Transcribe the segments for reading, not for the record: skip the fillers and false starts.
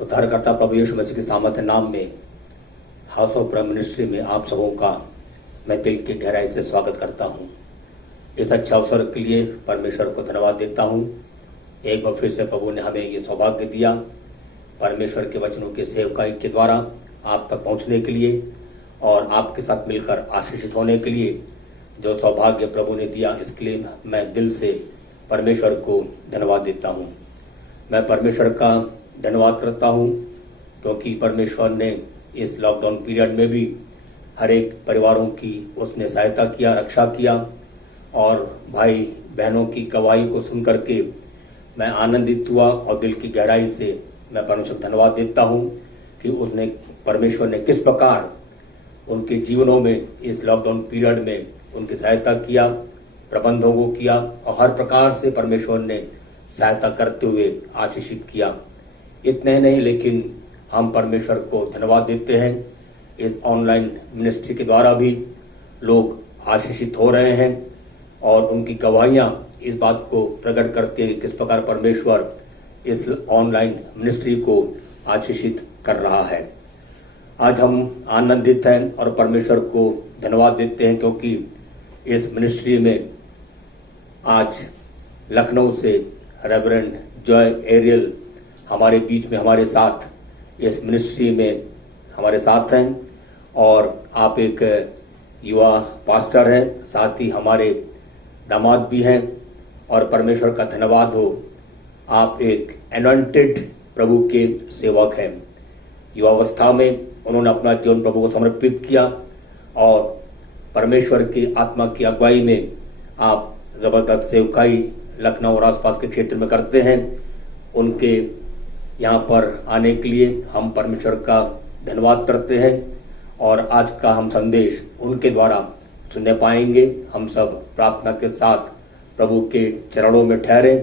उद्धारकर्ता प्रभु यीशु मसीह के सामर्थ्य नाम में हाउस ऑफ प्रेयर मिनिस्ट्री में आप सबों का मैं दिल की गहराई से स्वागत करता हूं। इस अच्छे अवसर के लिए परमेश्वर को धन्यवाद देता हूं। एक बार फिर से प्रभु ने हमें ये सौभाग्य दिया परमेश्वर के वचनों के सेवकाई के द्वारा आप तक पहुंचने के लिए और आपके साथ मिलकर आशीषित होने के लिए जो सौभाग्य प्रभु ने दिया, इसके लिए मैं दिल से परमेश्वर को धन्यवाद देता हूं। मैं परमेश्वर का धन्यवाद करता हूं क्योंकि परमेश्वर ने इस लॉकडाउन पीरियड में भी हर एक परिवारों की उसने सहायता किया, रक्षा किया और भाई बहनों की गवाही को सुन करके मैं आनंदित हुआ और दिल की गहराई से मैं परमेश्वर को धन्यवाद देता हूं कि उसने परमेश्वर ने किस प्रकार उनके जीवनों में इस लॉकडाउन पीरियड में उनकी सहायता किया, प्रबंधों को किया और हर प्रकार से परमेश्वर ने सहायता करते हुए आशीषित किया। इतने नहीं लेकिन हम परमेश्वर को धन्यवाद देते हैं, इस ऑनलाइन मिनिस्ट्री के द्वारा भी लोग आशीषित हो रहे हैं और उनकी गवाहियां इस बात को प्रकट करती है कि किस प्रकार परमेश्वर इस ऑनलाइन मिनिस्ट्री को आशीषित कर रहा है। आज हम आनंदित हैं और परमेश्वर को धन्यवाद देते हैं क्योंकि इस मिनिस्ट्री में आज लखनऊ से रेवरेंड जॉय एरियल हमारे बीच में हमारे साथ इस मिनिस्ट्री में हमारे साथ हैं और आप एक युवा पास्टर हैं, साथ ही हमारे दामाद भी हैं और परमेश्वर का धन्यवाद हो, आप एक एनॉइंटेड प्रभु के सेवक हैं। युवावस्था में उन्होंने अपना जीवन प्रभु को समर्पित किया और परमेश्वर की आत्मा की अगुवाई में आप जबरदस्त सेवकाई लखनऊ और आसपास के क्षेत्र में करते हैं। उनके यहाँ पर आने के लिए हम परमेश्वर का धन्यवाद करते हैं और आज का हम संदेश उनके द्वारा सुनने पाएंगे। हम सब प्रार्थना के साथ प्रभु के चरणों में ठहरे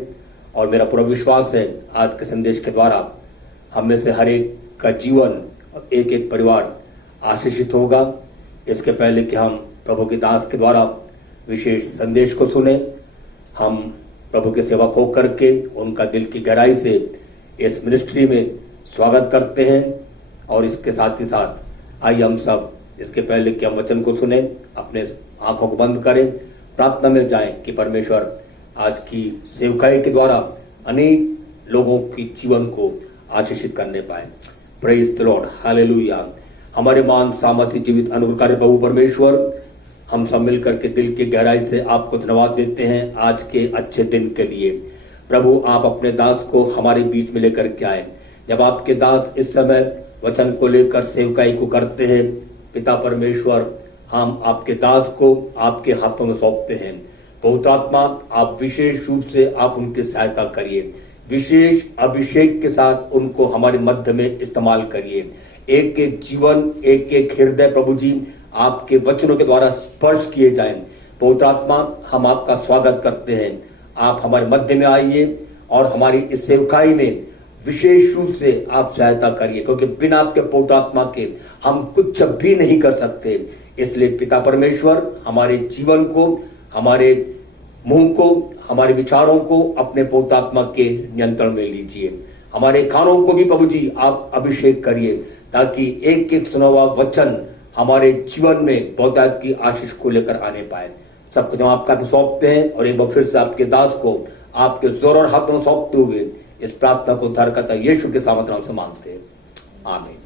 और मेरा पूरा विश्वास है आज के संदेश के द्वारा हम में से हर एक का जीवन एक एक परिवार आशीषित होगा। इसके पहले कि हम प्रभु के दास के द्वारा विशेष संदेश को सुने, हम प्रभु के सेवक होकर के उनका दिल की गहराई से इस मिनिस्ट्री में स्वागत करते हैं और इसके साथ ही साथ आइए हम सब इसके पहले कि हम वचन को सुने, अपने आंखों को बंद करें, प्रार्थना में जाएं कि परमेश्वर आज की सेवकाई के द्वारा अनेक लोगों की जीवन को आशीषित करने पाए। Praise the Lord, hallelujah. हमारे मान सामर्थ्य जीवित अनुग्रहकारी प्रभु परमेश्वर, हम सब मिलकर के दिल की गहराई से आपको धन्यवाद देते हैं आज के अच्छे दिन के लिए। प्रभु आप अपने दास को हमारे बीच में लेकर के आए। जब आपके दास इस समय वचन को लेकर सेवकाई को करते हैं, पिता परमेश्वर हम आपके दास को आपके हाथों में सौंपते हैं। पवित्र आत्मा आप विशेष रूप से आप उनकी सहायता करिए, विशेष अभिषेक के साथ उनको हमारे मध्य में इस्तेमाल करिए। एक एक जीवन, एक एक हृदय प्रभु जी आपके वचनों के द्वारा स्पर्श किए जाएं। पवित्र आत्मा हम आपका स्वागत करते हैं, आप हमारे मध्य में आइए और हमारी इस सेवकाई में विशेष रूप से आप सहायता करिए क्योंकि बिना आपके पवित्र आत्मा के हम कुछ भी नहीं कर सकते। इसलिए पिता परमेश्वर हमारे जीवन को, हमारे मुंह को, हमारे विचारों को अपने पवित्र आत्मा के नियंत्रण में लीजिए। हमारे कानों को भी प्रभु जी आप अभिषेक करिए ताकि एक एक सुना हुआ वचन हमारे जीवन में बहुतायत की आशीष को लेकर आने पाए। सब कुछ हम आपका भी सौंपते हैं और एक बार फिर से आपके दास को आपके जोर और हाथों में सौंपते हुए इस प्रार्थना को उद्धारकर्ता यीशु के सामर्थ्य नाम से मांगते हैं, आमीन।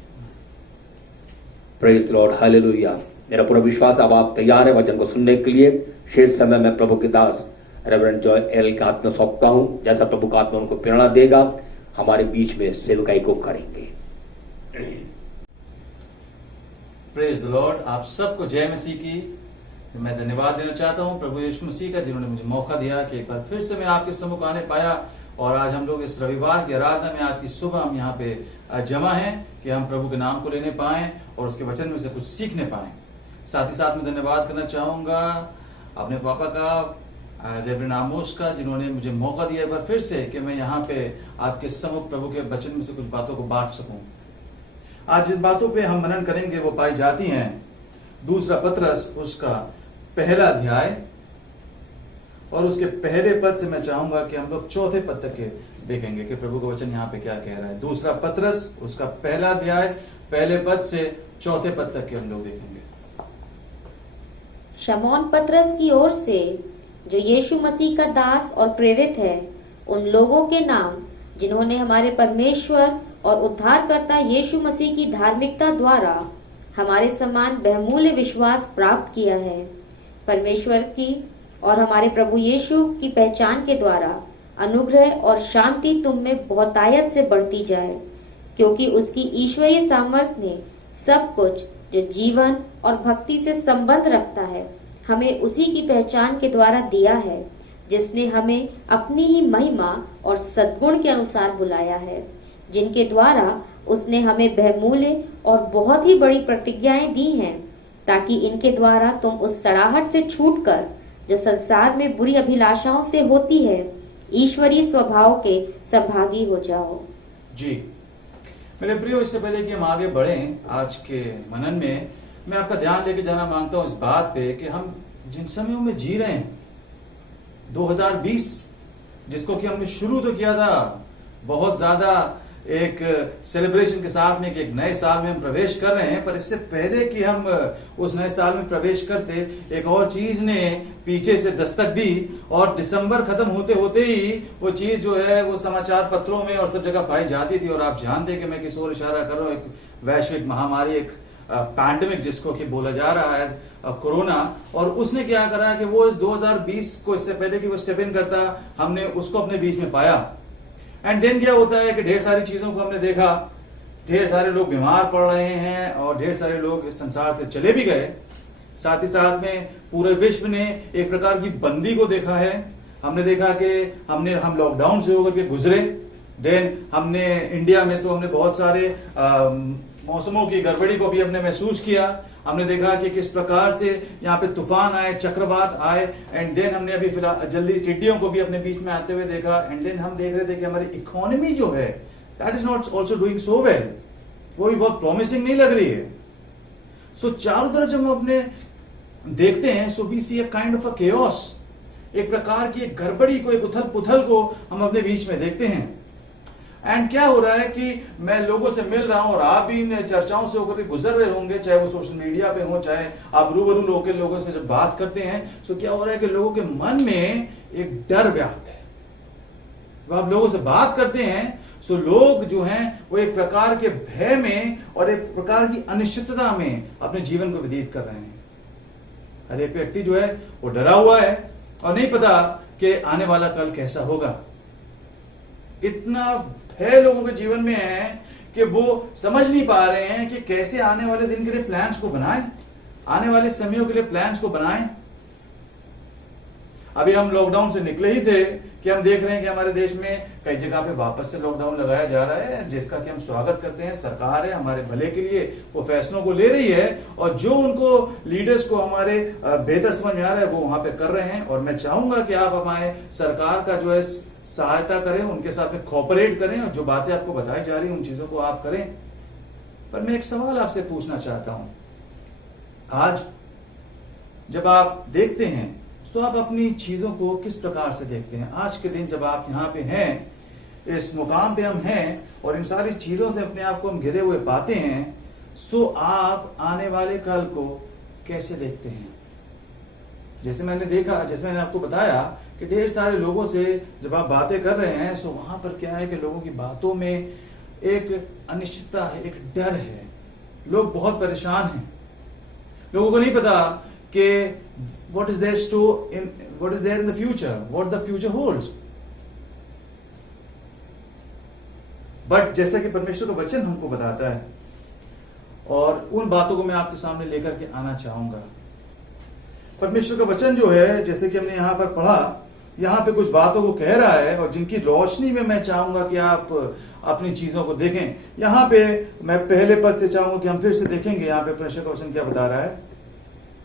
Praise the Lord, hallelujah. मेरा पूरा विश्वास अब आप तैयार है वचन को सुनने के लिए। शेष समय मैं प्रभु के दास रेवरेंड जॉय एल के हाथ में सौंपता हूं। जैसा प्रभु का आत्मा उनको प्रेरणा देगा हमारे बीच में सेवकाई को करेंगे। Praise the Lord. आप सबको जय मसीह की मैं धन्यवाद देना चाहता हूं प्रभु यीशु मसीह का, जिन्होंने मुझे मौका दिया कि एक बार फिर से मैं आपके सम्मुख आने पाया और आज हम लोग इस रविवार की आराधना में आज की सुबह हम यहाँ पे जमा हैं कि हम प्रभु के नाम को लेने पाएं और उसके वचन में से कुछ सीखने पाएं। साथ ही साथ मैं धन्यवाद करना चाहूंगा अपने पापा का, रेवरेंड आमोस का, जिन्होंने मुझे मौका दिया एक बार फिर से कि मैं यहाँ पे आपके सम्मुख प्रभु के वचन में से कुछ बातों को बांट सकूं। आज जिस बातों पे हम मनन करेंगे वो पाई जाती हैं दूसरा पत्रस उसका पहला अध्याय और उसके पहले पद से मैं चाहूंगा कि हम लोग चौथे पद तक के देखेंगे कि प्रभु का वचन यहाँ पे क्या कह रहा है। दूसरा पतरस उसका पहला अध्याय पहले पद से चौथे पद तक के हम लोग देखेंगे। शमौन पतरस की ओर से, जो यीशु मसीह का दास और प्रेरित है, उन लोगों के नाम जिन्होंने हमारे परमेश्वर और उद्धारकर्ता यीशु मसीह की धार्मिकता द्वारा हमारे समान बहुमूल्य विश्वास प्राप्त किया है, परमेश्वर की और हमारे प्रभु यीशु की पहचान के द्वारा अनुग्रह और शांति तुम में बहुतायत से बढ़ती जाए, क्योंकि उसकी ईश्वरीय सामर्थ्य ने सब कुछ जो जीवन और भक्ति से संबंध रखता है हमें उसी की पहचान के द्वारा दिया है, जिसने हमें अपनी ही महिमा और सद्गुण के अनुसार बुलाया है, जिनके द्वारा उसने हमें बहुमूल्य और बहुत ही बड़ी प्रतिज्ञाएं दी हैं, ताकि इनके द्वारा तुम उस सड़ाहट से छूटकर जो संसार में बुरी अभिलाषाओं से होती है, ईश्वरीय स्वभाव के सहभागी हो जाओ। जी मेरे प्रियो, इससे पहले कि हम आगे बढ़ें आज के मनन में, मैं आपका ध्यान लेके जाना मांगता हूं इस बात पे कि हम जिन समयों में जी रहे हैं, 2020 जिसको कि हमने शुरू तो किया था बहुत ज्यादा एक सेलिब्रेशन के साथ में कि एक नए साल में हम प्रवेश कर रहे हैं, पर इससे पहले कि हम उस नए साल में प्रवेश करते, एक और चीज ने पीछे से दस्तक दी और दिसंबर खत्म होते होते ही वो चीज जो है वो समाचार पत्रों में और सब जगह पाई जाती थी। और आप जानते हैं कि मैं किस ओर इशारा कर रहा हूं, एक वैश्विक महामारी, एक पैंडेमिक जिसको कि बोला जा रहा है, कोरोना। और उसने क्या करा कि वो इस 2020 को, इससे पहले कि वो स्टेप इन करता, हमने उसको अपने बीच में पाया। एंड देन क्या होता है कि ढेर सारी चीजों को हमने देखा, ढेर सारे लोग बीमार पड़ रहे हैं और ढेर सारे लोग इस संसार से चले भी गए। साथ ही साथ में पूरे विश्व ने एक प्रकार की बंदी को देखा है। हमने देखा कि हम लॉकडाउन से होकर के गुजरे। देन हमने इंडिया में तो हमने बहुत सारे मौसमों की गड़बड़ी को भी हमने महसूस किया। हमने देखा कि किस प्रकार से यहाँ पे तूफान आए, चक्रवात आए। एंड देन हमने अभी फिलहाल जल्दी टिड्डियों को भी अपने बीच में आते हुए देखा। एंड देन हम देख रहे थे कि हमारी इकोनॉमी जो है that is not also doing so well, वो भी बहुत प्रॉमिसिंग नहीं लग रही है। सो चारों तरफ जब हम अपने देखते हैं, so we see a kind of a chaos, एक प्रकार की एक गड़बड़ी को, एक उथल पुथल को हम अपने बीच में देखते हैं। एंड क्या हो रहा है कि मैं लोगों से मिल रहा हूं और आप भी इन चर्चाओं से होकर गुजर रहे होंगे, चाहे वो सोशल मीडिया पे हो, चाहे आप रूबरू लोगों से जब बात करते हैं, सो क्या हो रहा है कि लोगों के मन में एक डर व्याप्त है। जब आप लोगों से बात करते हैं, सो लोग जो हैं वो एक प्रकार के भय में और एक प्रकार की अनिश्चितता में अपने जीवन को व्यतीत कर रहे हैं। हर एक व्यक्ति जो है वो डरा हुआ है और नहीं पता कि आने वाला कल कैसा होगा। इतना भय लोगों के जीवन में है कि वो समझ नहीं पा रहे हैं कि कैसे आने वाले दिन के लिए प्लान्स को बनाएं, आने वाले समयों के लिए प्लान्स को बनाएं। अभी हम लॉकडाउन से निकले ही थे कि हम देख रहे हैं कि हमारे देश में कई जगह पे वापस से लॉकडाउन लगाया जा रहा है, जिसका कि हम स्वागत करते हैं। सरकार है हमारे भले के लिए, वो फैसलों को ले रही है और जो उनको लीडर्स को हमारे बेहतर समझ में आ रहा है वो वहां पे कर रहे हैं। और मैं चाहूंगा कि आप हमारे सरकार का जो है सहायता करें, उनके साथ में कोऑपरेट करें और जो बातें आपको बताई जा रही हैं उन चीजों को आप करें। पर मैं एक सवाल आपसे पूछना चाहता हूं, आज जब आप देखते हैं तो आप अपनी चीजों को किस प्रकार से देखते हैं? आज के दिन जब आप यहाँ पे हैं, इस मुकाम पे हम हैं और इन सारी चीजों से अपने आप को हम घिरे हुए पाते हैं, सो आप आने वाले कल को कैसे देखते हैं? जैसे मैंने देखा, जैसे मैंने आपको बताया कि ढेर सारे लोगों से जब आप बातें कर रहे हैं, सो वहां पर क्या है कि लोगों की बातों में एक अनिश्चितता है, एक डर है। लोग बहुत परेशान हैं। लोगों को नहीं पता कि what is there in the future, what the future holds. But जैसा कि परमेश्वर का वचन हमको बताता है, और उन बातों को मैं आपके सामने लेकर के आना चाहूंगा। परमेश्वर का वचन जो है, जैसे कि हमने यहां पर पढ़ा, यहां पे कुछ बातों को कह रहा है और जिनकी रोशनी में मैं चाहूंगा कि आप अपनी चीजों को देखें। यहां पे मैं पहले पद से चाहूंगा कि हम फिर से देखेंगे यहां पे परमेश्वर का वचन क्या बता रहा है।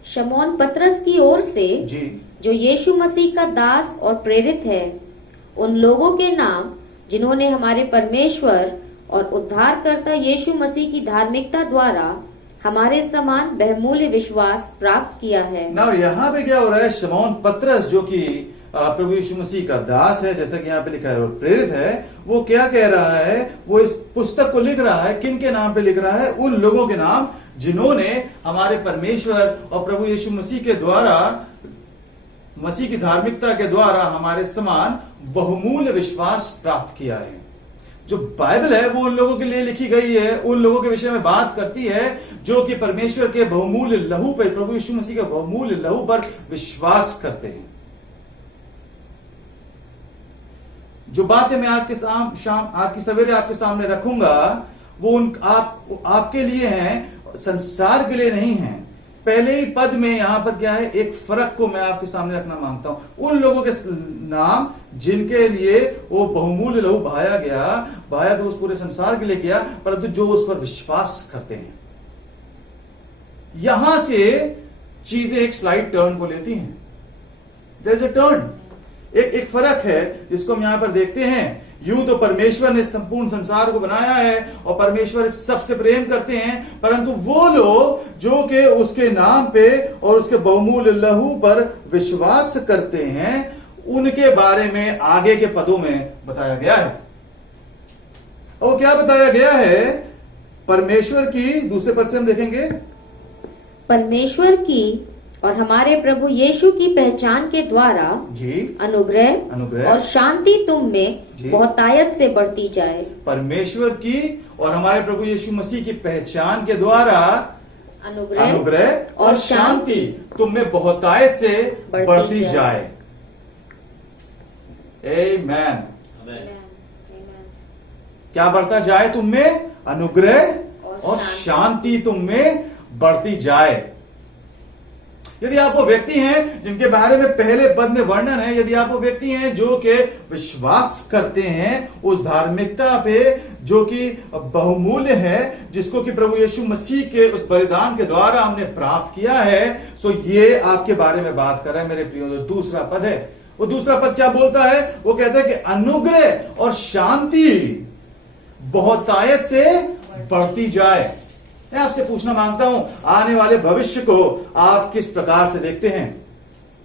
शमौन पतरस की ओर से, जी, जो यीशु मसीह का दास और प्रेरित है, उन लोगों के नाम जिन्होंने हमारे परमेश्वर और उद्धारकर्ता यीशु मसीह की धार्मिकता द्वारा हमारे समान बहुमूल्य विश्वास प्राप्त किया है। ना यहाँ पे क्या हो रहा है, शमौन पतरस जो कि प्रभु यीशु मसीह का दास है, जैसा कि यहाँ पे लिखा है, और प्रेरित है, वो क्या कह रहा है? वो इस पुस्तक को लिख रहा है। किन के नाम पे लिख रहा है? उन लोगों के नाम जिन्होंने हमारे परमेश्वर और प्रभु यीशु मसीह के द्वारा, मसीह की धार्मिकता के द्वारा हमारे समान बहुमूल्य विश्वास प्राप्त किया है। जो बाइबल है वो उन लोगों के लिए लिखी गई है, उन लोगों के विषय में बात करती है जो कि परमेश्वर के बहुमूल्य लहू पर, प्रभु यीशु मसीह के बहुमूल्य लहू पर विश्वास करते हैं। जो बातें मैं आज की सवेरे आपके सामने रखूंगा वो आपके लिए हैं, संसार के लिए नहीं है। पहले ही पद में यहां पर क्या है? एक फर्क को मैं आपके सामने रखना मांगता हूं। उन लोगों के नाम जिनके लिए वो बहुमूल्य लहू बहाया तो उस पूरे संसार के लिए किया, परंतु जो उस पर विश्वास करते हैं। यहां से चीजें एक स्लाइड टर्न को लेती हैं। देयर इज अ टर्न, एक फर्क है जिसको हम यहां पर देखते हैं। यूं तो परमेश्वर ने संपूर्ण संसार को बनाया है और परमेश्वर सबसे प्रेम करते हैं, परंतु वो लोग जो कि उसके नाम पे और उसके बहुमूल्य लहू पर विश्वास करते हैं, उनके बारे में आगे के पदों में बताया गया है। और क्या बताया गया है? परमेश्वर की, दूसरे पद से हम देखेंगे, परमेश्वर की और हमारे प्रभु यीशु की पहचान के द्वारा जी अनुग्रह और शांति तुम में बहुतायत से बढ़ती जाए। परमेश्वर की और हमारे प्रभु यीशु मसीह की पहचान के द्वारा अनुग्रह और शांति तुम में बहुतायत से बढ़ती जाए। आमेन। क्या बढ़ता जाए? तुम में अनुग्रह और शांति तुम में बढ़ती जाए। यदि आप वो व्यक्ति हैं जिनके बारे में पहले पद में वर्णन है, यदि आप वो व्यक्ति हैं जो कि विश्वास करते हैं उस धार्मिकता पे जो कि बहुमूल्य है, जिसको कि प्रभु यीशु मसीह के उस बलिदान के द्वारा हमने प्राप्त किया है, सो ये आपके बारे में बात कर रहा है मेरे प्रियो। जो दूसरा पद है, वो दूसरा पद क्या बोलता है? वो कहता है कि अनुग्रह और शांति बहुतायत से बढ़ती जाए। मैं आपसे पूछना मांगता हूं, आने वाले भविष्य को आप किस प्रकार से देखते हैं?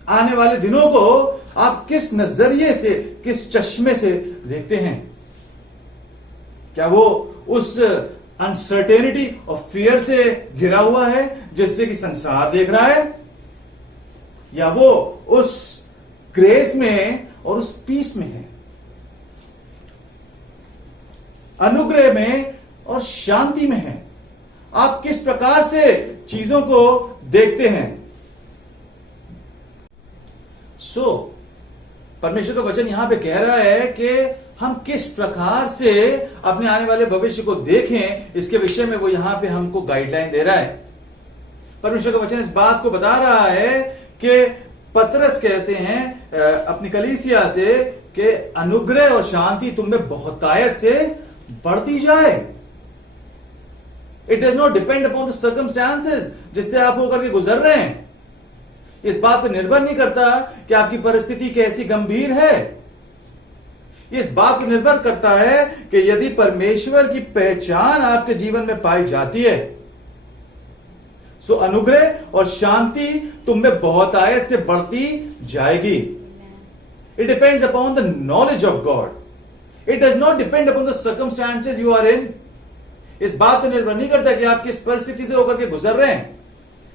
आने वाले दिनों को आप किस नजरिए से, किस चश्मे से देखते हैं? क्या वो उस अनसर्टेनिटी और फियर से घिरा हुआ है जिससे कि संसार देख रहा है, या वो उस ग्रेस में और उस पीस में है, अनुग्रह में और शांति में है? आप किस प्रकार से चीजों को देखते हैं? परमेश्वर का वचन यहां पे कह रहा है कि हम किस प्रकार से अपने आने वाले भविष्य को देखें, इसके विषय में वो यहां पे हमको गाइडलाइन दे रहा है। परमेश्वर का वचन इस बात को बता रहा है कि पतरस कहते हैं अपनी कलीसिया से कि अनुग्रह और शांति तुम में बहुतायत से बढ़ती जाए। It does not depend upon the circumstances जिससे आप होकर के गुजर रहे हैं। इस बात पर निर्भर नहीं करता कि आपकी परिस्थिति कैसी गंभीर है। इस बात पर निर्भर करता है कि यदि परमेश्वर की पहचान आपके जीवन में पाई जाती है, सो अनुग्रह और शांति तुम में बहुतायत से बढ़ती जाएगी। It depends upon the knowledge of God. It does not depend upon the circumstances you are in. इस बात पर निर्भर नहीं करता कि आप किस परिस्थिति से होकर के गुजर रहे हैं।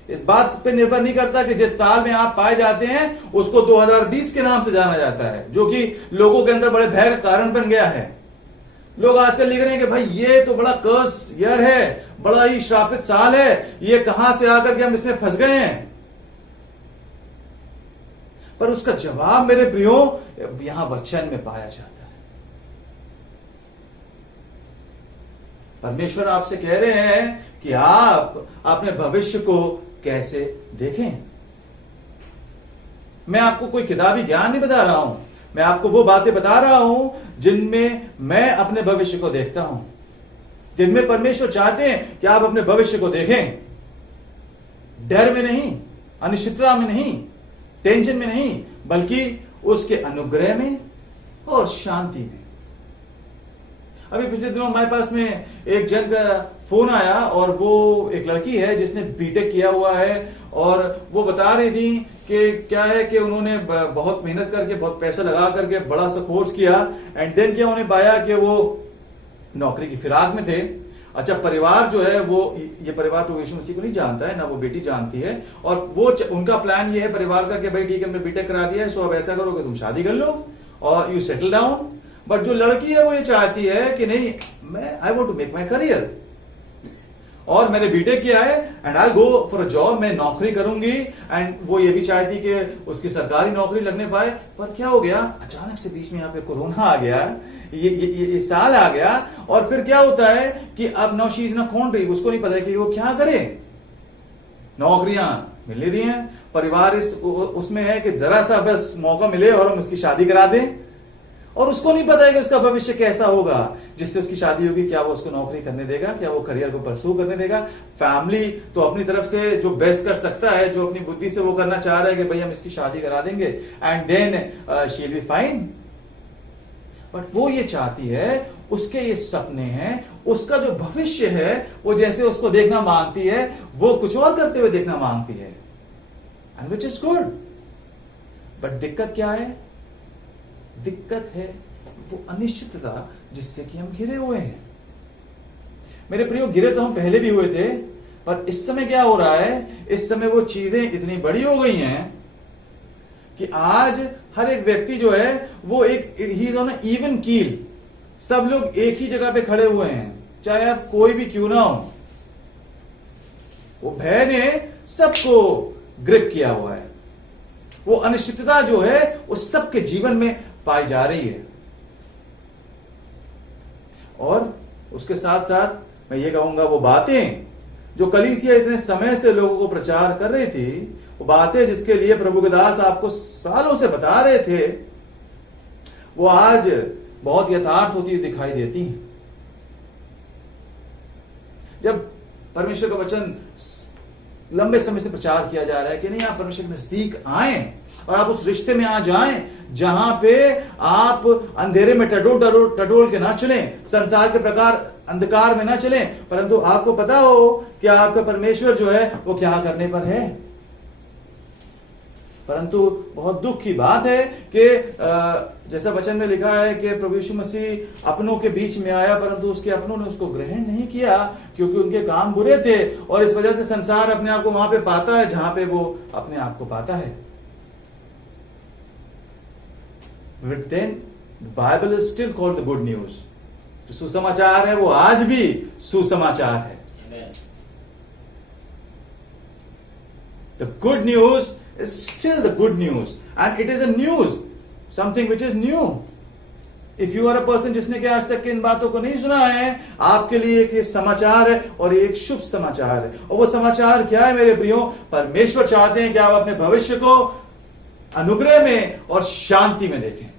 इस बात पे निर्भर नहीं करता कि जिस साल में आप पाए जाते हैं उसको 2020 के नाम से जाना जाता है, जो कि लोगों के अंदर बड़े भय का कारण बन गया है। लोग आजकल लिख रहे हैं कि भाई ये तो बड़ा कर्स ईयर है, बड़ा ही श्रापित साल है, ये कहां से आकर के हम इसमें फंस गए हैं। पर उसका जवाब मेरे प्रियो यहां वचन में पाया जाता है। परमेश्वर आपसे कह रहे हैं कि आप अपने भविष्य को कैसे देखें। मैं आपको कोई किताबी ज्ञान नहीं बता रहा हूं, मैं आपको वो बातें बता रहा हूं जिनमें मैं अपने भविष्य को देखता हूं, जिनमें परमेश्वर चाहते हैं कि आप अपने भविष्य को देखें। डर में नहीं, अनिश्चितता में नहीं, टेंशन में नहीं, बल्कि उसके अनुग्रह में और शांति में। अभी पिछले दिनों हमारे पास में एक जन का फोन आया और वो एक लड़की है जिसने बीटेक किया हुआ है और वो बता रही थी कि क्या है कि उन्होंने बहुत मेहनत करके बहुत पैसा लगा करके बड़ा सा कोर्स किया एंड देन क्या उन्हें पाया कि वो नौकरी की फिराक में थे। अच्छा, परिवार जो है वो ये परिवार तो यीशु मसीह को नहीं जानता है, ना वो बेटी जानती है, और वो उनका प्लान ये है परिवार का कि भाई ठीक है हमने बीटेक करा दिया है, सो अब ऐसा करो कि तुम शादी कर लो और यू सेटल डाउन। बट जो लड़की है वो ये चाहती है कि नहीं, मैं I want to make my career और मैंने बीटेक किया है and I go for a job, मैं नौकरी करूंगी। एंड वो ये भी चाहती कि उसकी सरकारी नौकरी लगने पाए। पर क्या हो गया, अचानक से बीच में यहाँ पे कोरोना आ गया, ये साल आ गया और फिर क्या होता है कि अब नाउ शी इज नॉट कॉन्ट्री, उसको नहीं पता है कि वो क्या करे। नौकरियां मिल नहीं रही हैं, परिवार उसमें है कि जरा सा बस मौका मिले और हम उसकी शादी करा दें, और उसको नहीं पता है कि उसका भविष्य कैसा होगा जिससे उसकी शादी होगी। क्या वो उसको नौकरी करने देगा, क्या वो करियर को परस्यू करने देगा। फैमिली तो अपनी तरफ से जो बेस्ट कर सकता है, जो अपनी बुद्धि से वो करना चाह रहा है कि भाई हम इसकी शादी करा देंगे and then she will be fine. But वो ये चाहती है, उसके ये सपने हैं, उसका जो भविष्य है वो जैसे उसको देखना मांगती है वो कुछ और करते हुए देखना मांगती है, and which is good. But दिक्कत क्या है, दिक्कत है वो अनिश्चितता जिससे कि हम घिरे हुए हैं। मेरे प्रियो, घिरे तो हम पहले भी हुए थे, पर इस समय क्या हो रहा है, इस समय वो चीजें इतनी बड़ी हो गई हैं कि आज हर एक व्यक्ति जो है वो एक he is on a even कील। सब लोग एक ही जगह पे खड़े हुए हैं, चाहे आप कोई भी क्यों ना हो। वो भय ने सबको ग्रिप किया हुआ है, वो अनिश्चितता जो है उस सबके जीवन में पाई जा रही है। और उसके साथ साथ मैं ये कहूंगा, वो बातें जो कलीसिया इतने समय से लोगों को प्रचार कर रही थी, वो बातें जिसके लिए प्रभु के दास आपको सालों से बता रहे थे, वो आज बहुत यथार्थ होती हुई दिखाई देती हैं। जब परमेश्वर का वचन लंबे समय से प्रचार किया जा रहा है कि नहीं, आप परमेश्वर के नजदीक आए और आप उस रिश्ते में आ जाएं जहां पे आप अंधेरे में टटोल के ना चलें, संसार के प्रकार अंधकार में ना चलें, परंतु आपको पता हो कि आपका परमेश्वर जो है वो क्या करने पर है। परंतु बहुत दुख की बात है कि जैसा वचन में लिखा है कि प्रभु यीशु मसीह अपनों के बीच में आया, परंतु उसके अपनों ने उसको ग्रहण नहीं किया क्योंकि उनके काम बुरे थे, और इस वजह से संसार अपने आप को वहां पे पाता है जहां पे वो अपने आप को पाता है। But then the Bible is still called the good news. जो सुसमाचार है वो आज भी सुसमाचार है। The good news is still the good news, and it is a news, something which is new. If you are a person जिसने कि आज तक इन बातों को नहीं सुना है, आपके लिए एक समाचार है और एक शुभ समाचार है। और वो समाचार क्या है मेरे प्रियो? परमेश्वर चाहते हैं कि आप अपने भविष्य को अनुग्रह में और शांति में देखें।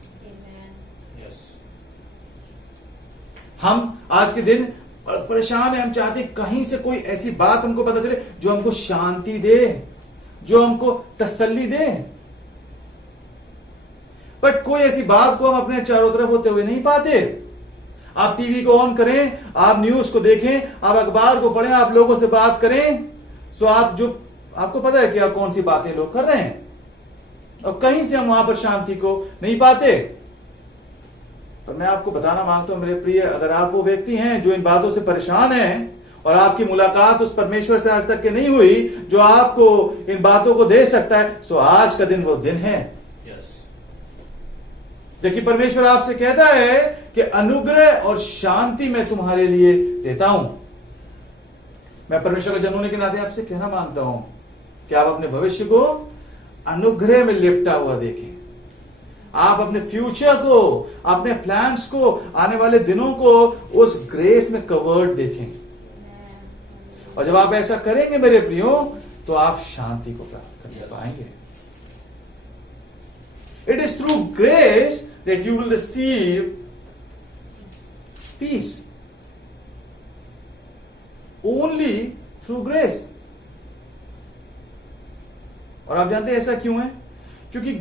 हम आज के दिन परेशान हैं, हम चाहते हैं कहीं से कोई ऐसी बात हमको पता चले जो हमको शांति दे, जो हमको तसल्ली दे। बट कोई ऐसी बात को हम अपने चारों तरफ होते हुए नहीं पाते। आप टीवी को ऑन करें, आप न्यूज को देखें, आप अखबार को पढ़ें, आप लोगों से बात करें, सो आपको पता है कि आप कौन सी बातें लोग कर रहे हैं, और कहीं से हम वहां पर शांति को नहीं पाते। पर मैं आपको बताना मांगता हूं मेरे प्रिय, अगर आप वो व्यक्ति हैं जो इन बातों से परेशान हैं और आपकी मुलाकात उस परमेश्वर से आज तक के नहीं हुई जो आपको इन बातों को दे सकता है, सो आज का दिन वो दिन है। देखिए, परमेश्वर आपसे कहता है कि अनुग्रह और शांति मैं तुम्हारे लिए देता हूं। मैं परमेश्वर का जन होने के नाते आपसे कहना मांगता हूं कि आप अपने भविष्य को अनुग्रह में लिपटा हुआ देखें। आप अपने फ्यूचर को, अपने प्लान्स को, आने वाले दिनों को उस ग्रेस में कवर्ड देखें। और जब आप ऐसा करेंगे मेरे प्रियो, तो आप शांति को प्राप्त कर पाएंगे। It is through grace that you will receive peace, only through grace. और आप जानते हैं ऐसा क्यों है? क्योंकि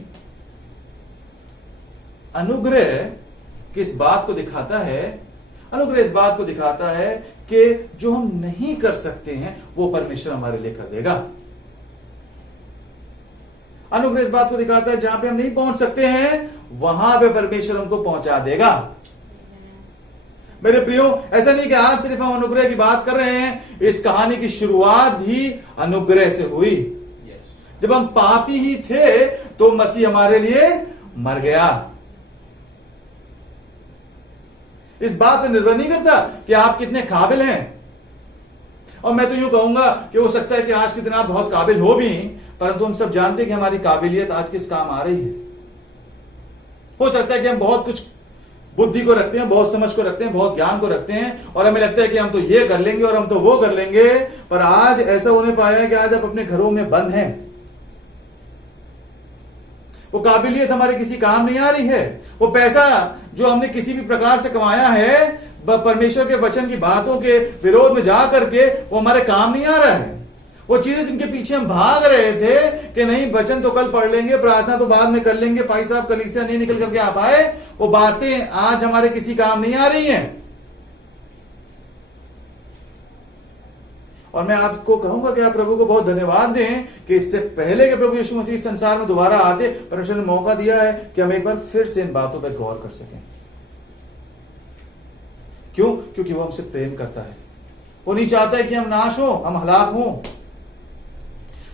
अनुग्रह किस बात को दिखाता है? अनुग्रह इस बात को दिखाता है कि जो हम नहीं कर सकते हैं वो परमेश्वर हमारे लिए कर देगा। अनुग्रह इस बात को दिखाता है जहां पे हम नहीं पहुंच सकते हैं वहां पे परमेश्वर हमको पहुंचा देगा। मेरे प्रियो, ऐसा नहीं कि आज सिर्फ हम अनुग्रह की बात कर रहे हैं, इस कहानी की शुरुआत ही अनुग्रह से हुई। जब हम पापी ही थे तो मसीह हमारे लिए मर गया। इस बात पर निर्भर नहीं करता कि आप कितने काबिल हैं। और मैं तो यूं कहूंगा कि हो सकता है कि आज के दिन आप बहुत काबिल हो भी, परंतु हम सब जानते हैं कि हमारी काबिलियत आज किस काम आ रही है। हो सकता है कि हम बहुत कुछ बुद्धि को रखते हैं, बहुत समझ को रखते हैं, बहुत ज्ञान को रखते हैं, और हमें लगता है कि हम तो ये कर लेंगे और हम तो वो कर लेंगे, पर आज ऐसा होने पाया कि आज आप अपने घरों में बंद हैं। वो काबिलियत हमारे किसी काम नहीं आ रही है। वो पैसा जो हमने किसी भी प्रकार से कमाया है, परमेश्वर के वचन की बातों के विरोध में जा करके, वो हमारे काम नहीं आ रहा है। वो चीजें जिनके पीछे हम भाग रहे थे कि नहीं वचन तो कल पढ़ लेंगे, प्रार्थना तो बाद में कर लेंगे, भाई साहब कलीसिया नहीं निकल करके आ पाए, वो बातें आज हमारे किसी काम नहीं आ रही हैं। और मैं आपको कहूंगा कि आप प्रभु को बहुत धन्यवाद दें कि इससे पहले कि प्रभु यीशु मसीह संसार में दोबारा आते, परमेश्वर ने मौका दिया है कि हम एक बार फिर से इन बातों पर गौर कर सकें। क्यों? क्योंकि वो हमसे प्रेम करता है। वो नहीं चाहता है कि हम नाश हो, हम हलाक हों।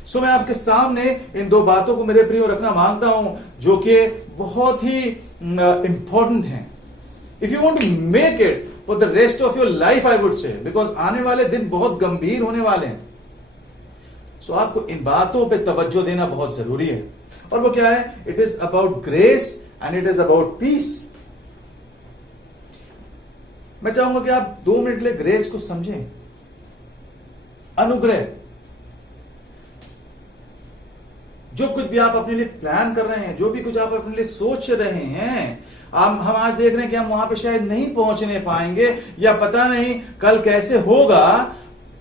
सो मैं आपके सामने इन दो बातों को मेरे प्रियो रखना मांगता हूं जो कि बहुत ही इंपॉर्टेंट है। If you want to make it for the rest of your life, I would say, because आने वाले दिन बहुत गंभीर होने वाले हैं। सो आपको इन बातों पे तवज्जो देना बहुत जरूरी है। और वो क्या है? It is about grace and it is about piece. मैं चाहूंगा कि आप 2 मिनट ले ग्रेस को समझें। अनुग्रह, जो कुछ भी आप अपने लिए प्लान कर रहे हैं, जो भी कुछ आप अपने लिए सोच रहे हैं, हम आज देख रहे हैं कि हम वहां पे शायद नहीं पहुंचने पाएंगे, या पता नहीं कल कैसे होगा।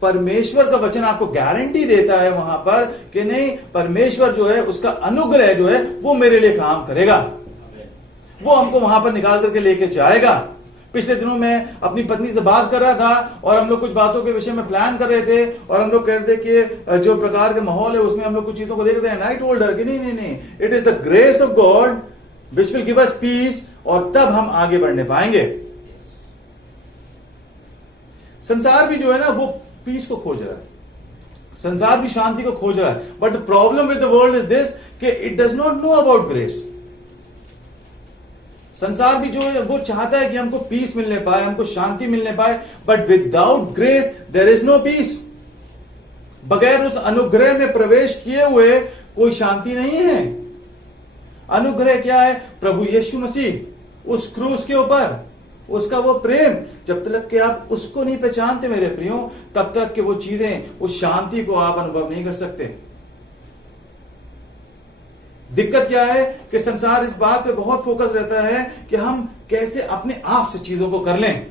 परमेश्वर का वचन आपको गारंटी देता है वहां पर कि नहीं, परमेश्वर जो है उसका अनुग्रह जो है वो मेरे लिए काम करेगा। वो हमको वहां पर निकाल करके लेके जाएगा। पिछले दिनों मैं अपनी पत्नी से बात कर रहा था और हम लोग कुछ बातों के विषय में प्लान कर रहे थे, और हम लोग कह रहे थे कि जो प्रकार के माहौल है उसमें हम लोग कुछ चीजों को देख रहे हैं। आई टोल्ड हर कि नहीं, it is the grace of God which will give us piece, और तब हम आगे बढ़ने पाएंगे। संसार भी जो है ना वो पीस को खोज रहा है, संसार भी शांति को खोज रहा है, but the problem with the world is this कि it does not know about grace. संसार भी जो है वो चाहता है कि हमको पीस मिलने पाए, हमको शांति मिलने पाए, but without grace there is no peace. बगैर उस अनुग्रह में प्रवेश किए हुए कोई शांति नहीं है। अनुग्रह क्या है? प्रभु यीशु मसीह उस क्रूस के ऊपर उसका वो प्रेम। जब तक कि आप उसको नहीं पहचानते मेरे प्रियो, तब तक कि वो चीजें, उस शांति को आप अनुभव नहीं कर सकते। दिक्कत क्या है कि संसार इस बात पे बहुत फोकस रहता है कि हम कैसे अपने आप से चीजों को कर लें,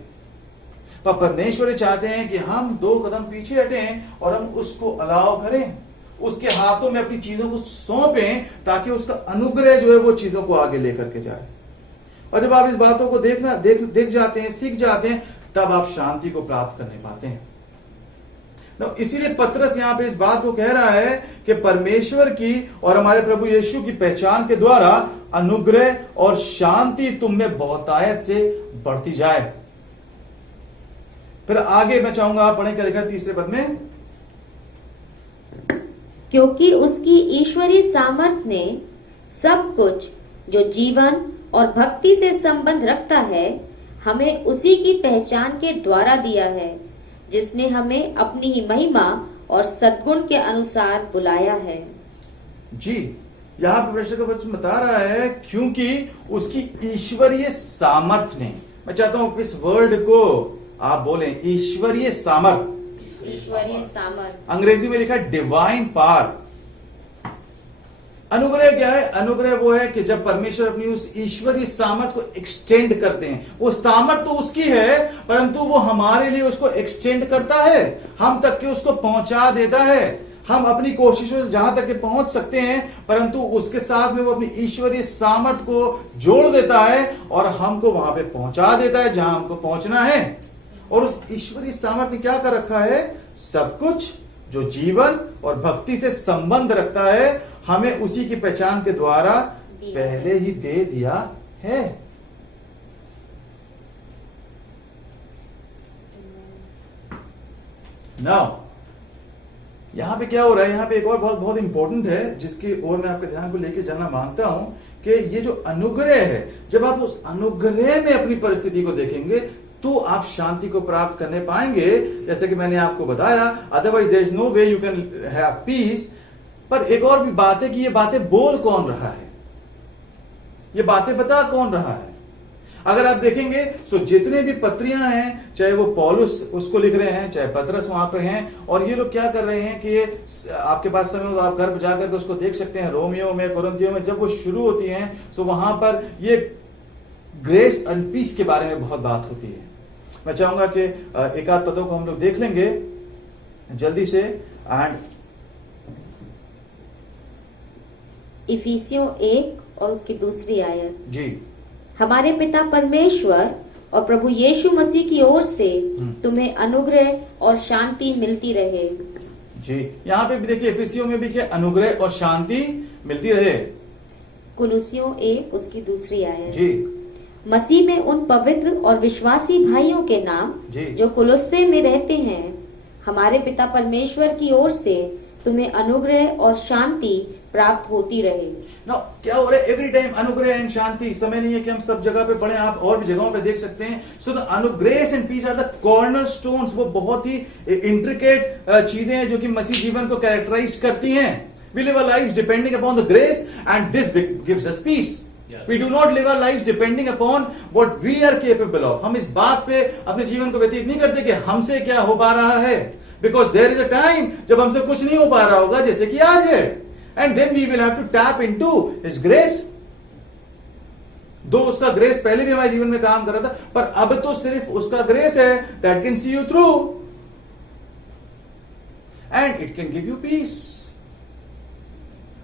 पर परमेश्वर चाहते हैं कि हम 2 कदम पीछे हटें और हम उसको अलाउ करें, उसके हाथों में अपनी चीजों को सौंपें, ताकि उसका अनुग्रह जो है वो चीजों को आगे लेकर के जाए। और जब आप इस बातों को देख जाते हैं, सीख जाते हैं, तब आप शांति को प्राप्त करने पाते हैं। इसीलिए पतरस यहां पे इस बात को कह रहा है कि परमेश्वर की और हमारे प्रभु यीशु की पहचान के द्वारा अनुग्रह और शांति तुम में बहुतायत से बढ़ती जाए। फिर आगे मैं चाहूंगा आप पढ़ें, क्या लिखा है 3 पद में? क्योंकि उसकी ईश्वरीय सामर्थ ने सब कुछ जो जीवन और भक्ति से संबंध रखता है हमें उसी की पहचान के द्वारा दिया है, जिसने हमें अपनी ही महिमा और सद्गुण के अनुसार बुलाया है। जी, यहां पर परमेश्वर का वचन बता रहा है क्योंकि उसकी ईश्वरीय सामर्थ ने। मैं चाहता हूं इस वर्ड को आप बोलें, ईश्वरीय सामर्थ। ईश्वरीय सामर्थ, अंग्रेजी में लिखा है डिवाइन पावर। अनुग्रह क्या है? अनुग्रह वो है कि जब परमेश्वर अपनी उस ईश्वरीय सामर्थ को एक्सटेंड करते हैं। वो सामर्थ तो उसकी है, परंतु वो हमारे लिए उसको एक्सटेंड करता है, हम तक के उसको पहुंचा देता है। हम अपनी कोशिशों से जहां तक के पहुंच सकते हैं, परंतु उसके साथ में वो अपनी ईश्वरीय सामर्थ को जोड़ देता है और हमको वहां पे पहुंचा देता है जहां हमको पहुंचना है। और उस ईश्वरीय सामर्थ ने क्या कर रखा है? सब कुछ जो जीवन और भक्ति से संबंध रखता है, हमें उसी की पहचान के द्वारा पहले ही दे दिया है। नाउ यहां पे क्या हो रहा है? यहां पे एक और बहुत बहुत इंपॉर्टेंट है जिसकी ओर मैं आपके ध्यान को लेकर जाना मांगता हूं कि ये जो अनुग्रह है, जब आप उस अनुग्रह में अपनी परिस्थिति को देखेंगे तो आप शांति को प्राप्त करने पाएंगे, जैसे कि मैंने आपको बताया। Otherwise there is no way you can have peace. पर एक और भी बात है कि ये बातें बोल कौन रहा है, ये बातें बता कौन रहा है? अगर आप देखेंगे तो जितने भी पत्रियां हैं, चाहे वो पौलुस उसको लिख रहे हैं, चाहे पतरस वहां पे हैं, और ये लोग क्या कर रहे हैं कि ये आपके पास समय हो तो आप घर पर जाकर के उसको देख सकते हैं। रोमियो में, कुरिन्थियों में जब वो शुरू होती हैं तो वहां पर ये ग्रेस एंड पीस के बारे में बहुत बात होती है। मैं चाहूंगा कि एक आध पदों को हम लोग देख लेंगे जल्दी से। एंड इफिसियों 1 और उसकी दूसरी आयत। जी, हमारे पिता परमेश्वर और प्रभु यीशु मसीह की ओर से तुम्हें अनुग्रह और शांति मिलती रहे। जी, यहाँ पे भी देखिए इफिसियों में भी क्या अनुग्रह और शांति मिलती रहे। कुलुसियों 1 उसकी दूसरी आयत। जी, मसीह में उन पवित्र और विश्वासी भाइयों के नाम जी। जो कुलुस्से में रहते हैं, हमारे पिता परमेश्वर की ओर से तुम्हें अनुग्रह और शांति प्राप्त होती रहे। Now, क्या हो रहा है? एवरी टाइम अनुग्रह एंड शांति। समय नहीं है कि हम सब जगह पे पढ़ें, आप और भी जगहों पे देख सकते हैं। सो द अनुग्रेस and peace are the cornerstones. वो बहुत ही इंट्रिकेट चीजें हैं जो कि मसीह जीवन को कैरेक्टराइज करती हैं। We live our lives depending upon the grace and this gives us peace. We do not live our lives depending upon what we are capable of. हम इस बात पे अपने जीवन को व्यतीत नहीं करते कि हमसे क्या हो पा रहा है, because there is a time जब हमसे कुछ नहीं हो पा रहा होगा, जैसे कि आज है, and then we will have to tap into His grace. दो उसका ग्रेस पहले भी हमारे जीवन में काम कर रहा था, पर अब तो सिर्फ उसका ग्रेस है that can see you through and it can give you peace.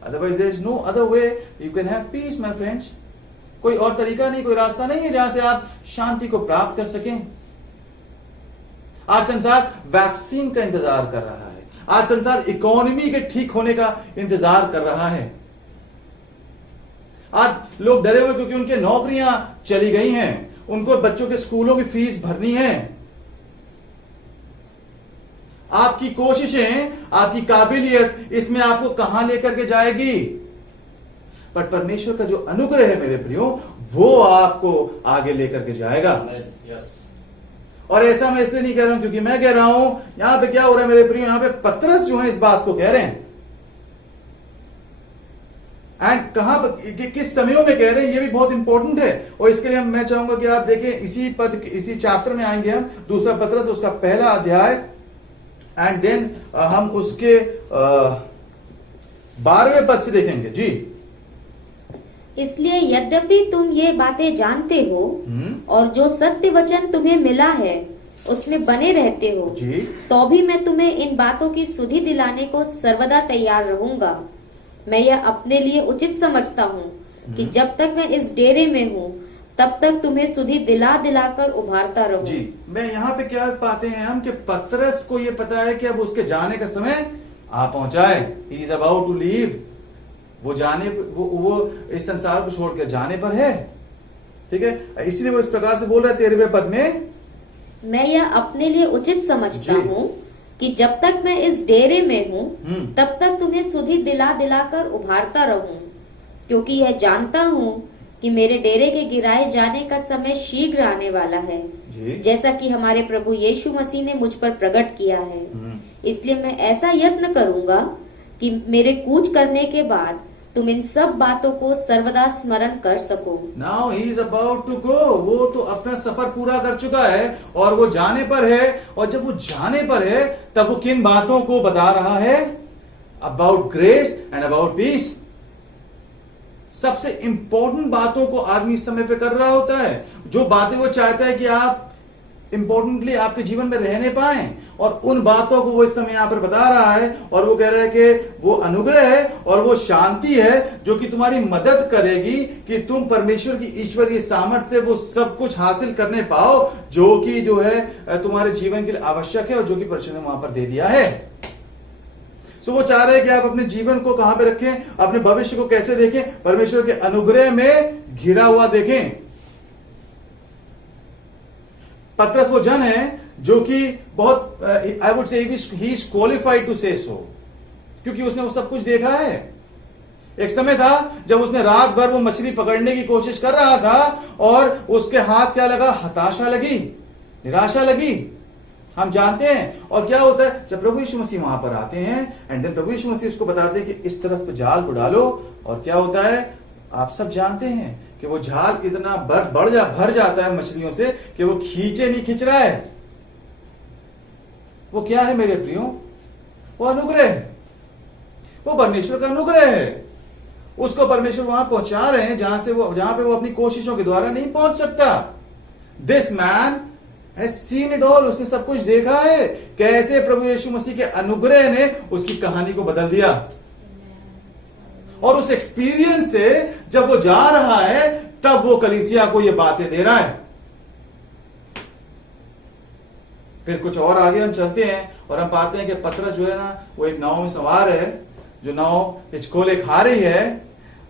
Otherwise there is no other way you can have peace, my friends. कोई और तरीका नहीं, कोई रास्ता नहीं है जहां से आप शांति को प्राप्त कर सकें। आज संसार वैक्सीन का इंतजार कर रहा है, आज संसार इकोनॉमी के ठीक होने का इंतजार कर रहा है। आज लोग डरे हुए क्योंकि उनके नौकरियां चली गई हैं, उनको बच्चों के स्कूलों की फीस भरनी है। आपकी कोशिशें, आपकी काबिलियत इसमें आपको कहां लेकर के जाएगी? पर परमेश्वर का जो अनुग्रह है मेरे प्रियो, वो आपको आगे लेकर के जाएगा। और ऐसा मैं इसलिए नहीं कह रहा हूं क्योंकि मैं कह रहा हूं। यहां पे क्या हो रहा है मेरे प्रियो? यहां पे पतरस जो है इस बात को कह रहे हैं, एंड कहां किस समयों में कह रहे हैं, ये भी बहुत इंपॉर्टेंट है। और इसके लिए मैं चाहूंगा कि आप देखें इसी चैप्टर में आएंगे हम, दूसरा पतरस उसका पहला अध्याय, एंड देन हम उसके 12वें पद से देखेंगे। जी, इसलिए यद्यपि तुम ये बातें जानते हो और जो सत्य वचन तुम्हें मिला है उसमें बने रहते हो, जी, तो भी मैं तुम्हें इन बातों की सुधि दिलाने को सर्वदा तैयार रहूंगा। मैं यह अपने लिए उचित समझता हूँ कि जब तक मैं इस डेरे में हूँ तब तक तुम्हें सुधि दिला दिलाकर उभारता रहूं। जी, मैं यहाँ पे क्या पाते हैं हम कि पतरस को ये पता है कि अब उसके जाने का समय आ पहुंचा है। He is about to leave. वो जाने वो इस संसार को छोड़कर जाने पर है। ठीक है, इसलिए वो इस प्रकार से बोल रहा है 13वें पद में, मैं यह अपने लिए उचित समझता हूँ कि जब तक मैं इस डेरे में हूँ तब तक तुम्हें सुधि दिला दिलाकर उभारता रहूं, क्योंकि यह जानता हूँ कि मेरे डेरे के गिराए जाने का समय शीघ्र आने वाला है, जैसा कि हमारे प्रभु यीशु मसीह ने मुझ पर प्रकट किया है। इसलिए मैं ऐसा यत्न करूंगा कि मेरे कूच करने के बाद तुम इन सब बातों को सर्वदा स्मरण कर सको। Now he is about to go. वो तो अपना सफर पूरा कर चुका है और वो जाने पर है। और जब वो जाने पर है तब वो किन बातों को बता रहा है? About grace and about piece. सबसे इंपॉर्टेंट बातों को आदमी इस समय पे कर रहा होता है, जो बातें वो चाहता है कि आप इंपॉर्टेंटली आपके जीवन में रहने पाए। और उन बातों को वो इस समय यहां पर बता रहा है, और वो कह रहा है कि वो अनुग्रह है और वो शांति है जो कि तुम्हारी मदद करेगी कि तुम परमेश्वर की ईश्वरीय सामर्थ्य वो सब कुछ हासिल करने पाओ जो कि जो है तुम्हारे जीवन के लिए आवश्यक है और जो कि परमेश्वर ने वहां पर दे दिया है। सो वो चाह रहे हैं कि आप अपने जीवन को कहां पे रखें, अपने भविष्य को कैसे देखें, परमेश्वर के अनुग्रह में घिरा हुआ देखें। पतरस वो जन है जो कि बहुत आई वुड से ही इज क्वालिफाइड टू से सो, क्योंकि उसने वो सब कुछ देखा है। एक समय था जब उसने रात भर वो मछली पकड़ने की कोशिश कर रहा था और उसके हाथ क्या लगा, हताशा लगी, निराशा लगी। हम जानते हैं। और क्या होता है जब प्रभु यीशु मसीह वहां पर आते हैं एंड देन प्रभु यीशु मसीह उसको बताते हैं कि इस तरफ जाल को डालो, और क्या होता है आप सब जानते हैं कि वो जाल इतना भर जाता है मछलियों से कि वो खींचे नहीं खींच रहा है। वो क्या है मेरे प्रियो, वो अनुग्रह है, वो परमेश्वर का अनुग्रह है। उसको परमेश्वर वहां पहुंचा रहे हैं जहां पे वो अपनी कोशिशों के द्वारा नहीं पहुंच सकता। This man has seen it all, उसने सब कुछ देखा है कैसे प्रभु यीशु मसीह के अनुग्रह ने उसकी कहानी को बदल दिया। और उस एक्सपीरियंस से जब वो जा रहा है तब वो कलीसिया को ये बातें दे रहा है। फिर कुछ और आगे हम चलते हैं और हम पाते हैं कि पतरस जो है ना वो एक नाव में सवार है, जो नाव हिचकोले खा रही है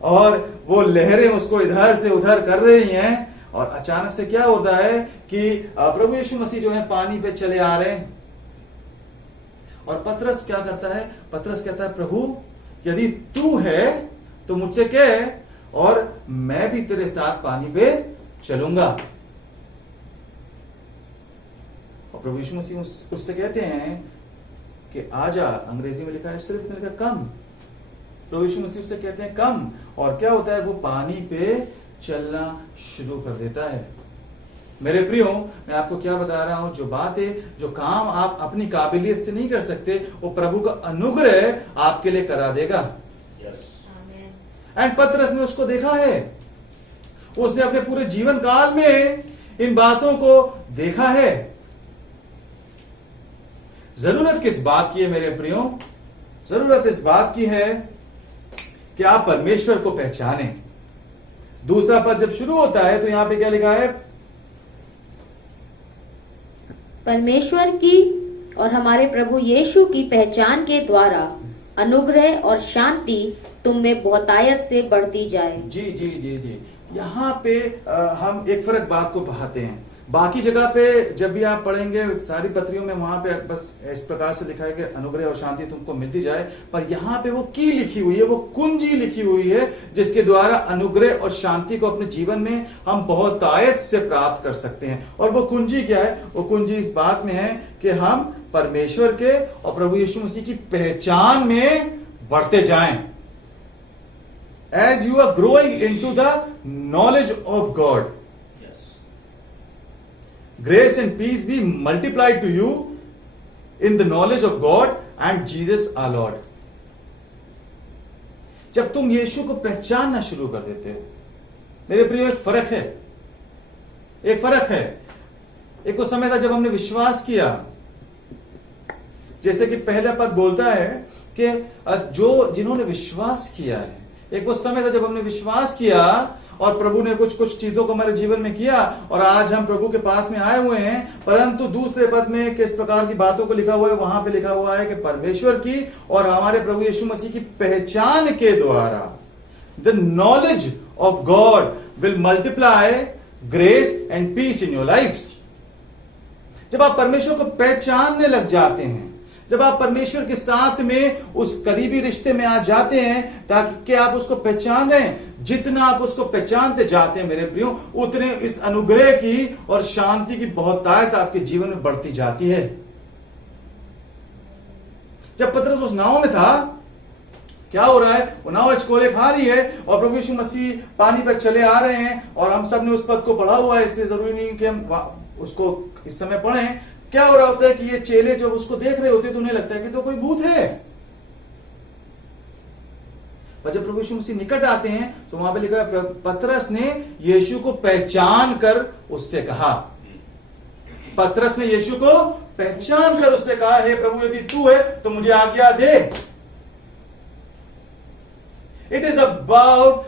और वो लहरें उसको इधर से उधर कर रही हैं। और अचानक से क्या होता है कि प्रभु यीशु मसीह जो है पानी पे चले आ रहे हैं। और पतरस क्या करता है, पतरस कहता है प्रभु यदि तू है तो मुझसे कह और मैं भी तेरे साथ पानी पे चलूंगा। और प्रभु यीशु मसीह उससे कहते हैं कि आजा, अंग्रेजी में लिखा है सिर्फ लिखा कम। प्रभु यीशु मसीह उससे कहते हैं कम, और क्या होता है वो पानी पे चलना शुरू कर देता है। मेरे प्रियो, मैं आपको क्या बता रहा हूं, जो बातें जो काम आप अपनी काबिलियत से नहीं कर सकते वो प्रभु का अनुग्रह आपके लिए करा देगा। एंड पतरस ने उसको देखा है, उसने अपने पूरे जीवन काल में इन बातों को देखा है। जरूरत किस बात की है मेरे प्रियो, जरूरत इस बात की है कि आप परमेश्वर को पहचानें। दूसरा पद जब शुरू होता है तो यहां पे क्या लिखा है, परमेश्वर की और हमारे प्रभु यीशु की पहचान के द्वारा अनुग्रह और शांति तुम में बहुतायत से बढ़ती जाए। जी जी जी जी, यहाँ पे हम एक फर्क बात को पाते हैं। बाकी जगह पे जब भी आप पढ़ेंगे सारी पत्रियों में वहां पे बस इस प्रकार से लिखा है कि अनुग्रह और शांति तुमको मिलती जाए, पर यहाँ पे वो की लिखी हुई है, वो कुंजी लिखी हुई है जिसके द्वारा अनुग्रह और शांति को अपने जीवन में हम बहुतायत से प्राप्त कर सकते हैं। और वो कुंजी क्या है, वो कुंजी इस बात में है कि हम परमेश्वर के और प्रभु यीशु मसीह की पहचान में बढ़ते जाएं। As you are growing into the knowledge of God, grace and peace be multiplied to you in the knowledge of God and Jesus our Lord. जब तुम यीशु को पहचानना शुरू कर देते हो, मेरे प्रियो एक फर्क है, एक फर्क है। एक वो समय था जब हमने विश्वास किया, जैसे कि पहला पद बोलता है कि जो जिन्होंने विश्वास किया है। एक वो समय था जब हमने विश्वास किया और प्रभु ने कुछ कुछ चीजों को हमारे जीवन में किया और आज हम प्रभु के पास में आए हुए हैं। परंतु दूसरे पद में किस प्रकार की बातों को लिखा हुआ है, वहां पे लिखा हुआ है कि परमेश्वर की और हमारे प्रभु यीशु मसीह की पहचान के द्वारा the knowledge of God will multiply grace and peace in your life. जब आप परमेश्वर को पहचानने लग जाते हैं, जब आप परमेश्वर के साथ में उस करीबी रिश्ते में आ जाते हैं ताकि आप उसको पहचान रहे हैं, जितना आप उसको पहचानते जाते हैं मेरे प्रियो, उतने इस अनुग्रह की और शांति की बहुतायत आपके जीवन में बढ़ती जाती है। जब पतरस उस नाव में था, क्या हो रहा है, वो नाव हिचकोले खा रही है और प्रभु यीशु मसीह पानी पर चले आ रहे हैं। और हम सब ने उस पद को पढ़ा हुआ है, इसलिए जरूरी नहीं कि हम उसको इस समय पढ़ें। क्या हो रहा होता है कि ये चेले जब उसको देख रहे होते हैं तो उन्हें लगता है कि तो कोई भूत है। पर जब प्रभु यीशु मसीह निकट आते हैं तो वहां पे लिखा है पतरस ने यीशु को पहचान कर उससे कहा। पतरस ने यीशु को पहचान कर उससे कहा, हे प्रभु यदि तू है तो मुझे आज्ञा दे। It is about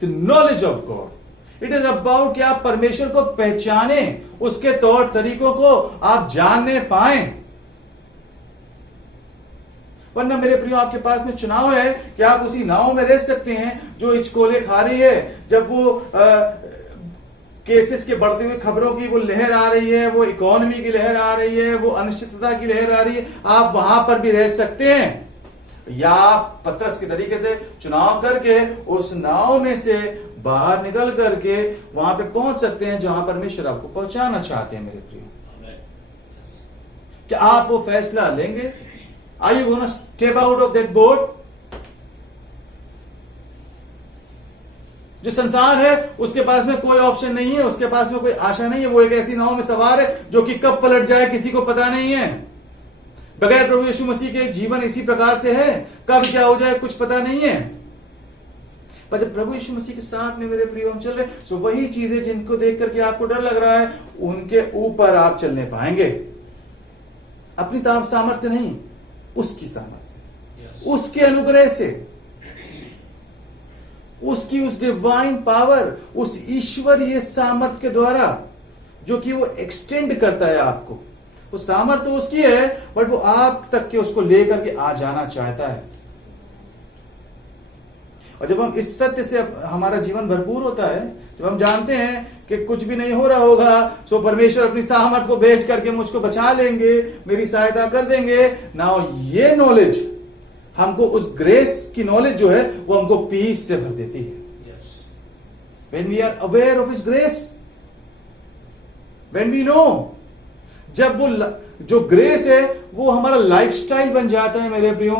the knowledge of God. It is about कि आप परमेश्वर को पहचाने, उसके तौर तरीकों को आप जानने पाए। वरना मेरे प्रियो, आपके पास में चुनाव है कि आप उसी नाव में रह सकते हैं जो हिचकोले खा रही है। जब वो केसेस के बढ़ते हुए खबरों की वो लहर आ रही है, वो इकोनॉमी की लहर आ रही है, वो अनिश्चितता की लहर आ रही है, आप वहां पर भी रह सकते हैं। या आप पतरस के तरीके से चुनाव करके उस नाव में से बाहर निकल करके वहां पे पहुंच सकते हैं जहां परमेश्वर आपको पहुंचाना चाहते हैं। मेरे प्रियो, क्या आप वो फैसला लेंगे? Are you going to step out of that boat? जो संसार है उसके पास में कोई ऑप्शन नहीं है, उसके पास में कोई आशा नहीं है। वो एक ऐसी नाव में सवार है जो कि कब पलट जाए किसी को पता नहीं है। बगैर प्रभु यीशु मसीह के जीवन इसी प्रकार से है, कब क्या हो जाए कुछ पता नहीं है। पर जब प्रभु यीशु मसीह के साथ में मेरे प्रिय हम चल रहे, तो वही चीजें जिनको देख करके आपको डर लग रहा है, उनके ऊपर आप चलने पाएंगे। अपनी सामर्थ्य नहीं, उसकी सामर्थ्य, उसके अनुग्रह से, उसकी उस डिवाइन पावर, उस ईश्वरीय सामर्थ्य के द्वारा जो कि वो एक्सटेंड करता है आपको। वो सामर्थ्य तो उसकी है, बट वो आप तक के उसको लेकर के आ जाना चाहता है। और जब हम इस सत्य से हमारा जीवन भरपूर होता है, जब हम जानते हैं कि कुछ भी नहीं हो रहा होगा, तो परमेश्वर अपनी सामर्थ को भेज करके मुझको बचा लेंगे, मेरी सहायता कर देंगे। नाउ ये नॉलेज हमको, उस ग्रेस की नॉलेज जो है वो हमको पीस से भर देती है। When we are aware of His grace, when we know, जब वो जो ग्रेस है वो हमारा लाइफस्टाइल बन जाता है मेरे प्रियो,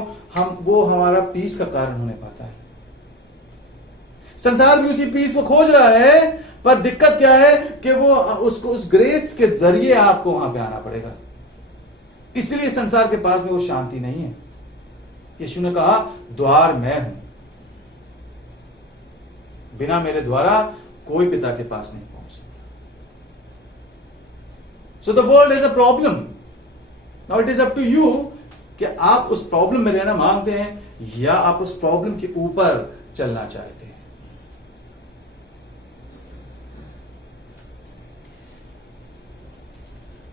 वो हमारा पीस का कारण होने पाता है। संसार भी उसी पीस को खोज रहा है, पर दिक्कत क्या है कि वो उसको उस ग्रेस के जरिए आपको वहां पे आना पड़ेगा। इसलिए संसार के पास में वो शांति नहीं है। यीशु ने कहा, द्वार मैं हूं, बिना मेरे द्वारा कोई पिता के पास नहीं पहुंच सकता। So the world is a problem. Now it is up to you कि आप उस प्रॉब्लम में रहना मांगते हैं या आप उस प्रॉब्लम के ऊपर चलना चाहते हैं।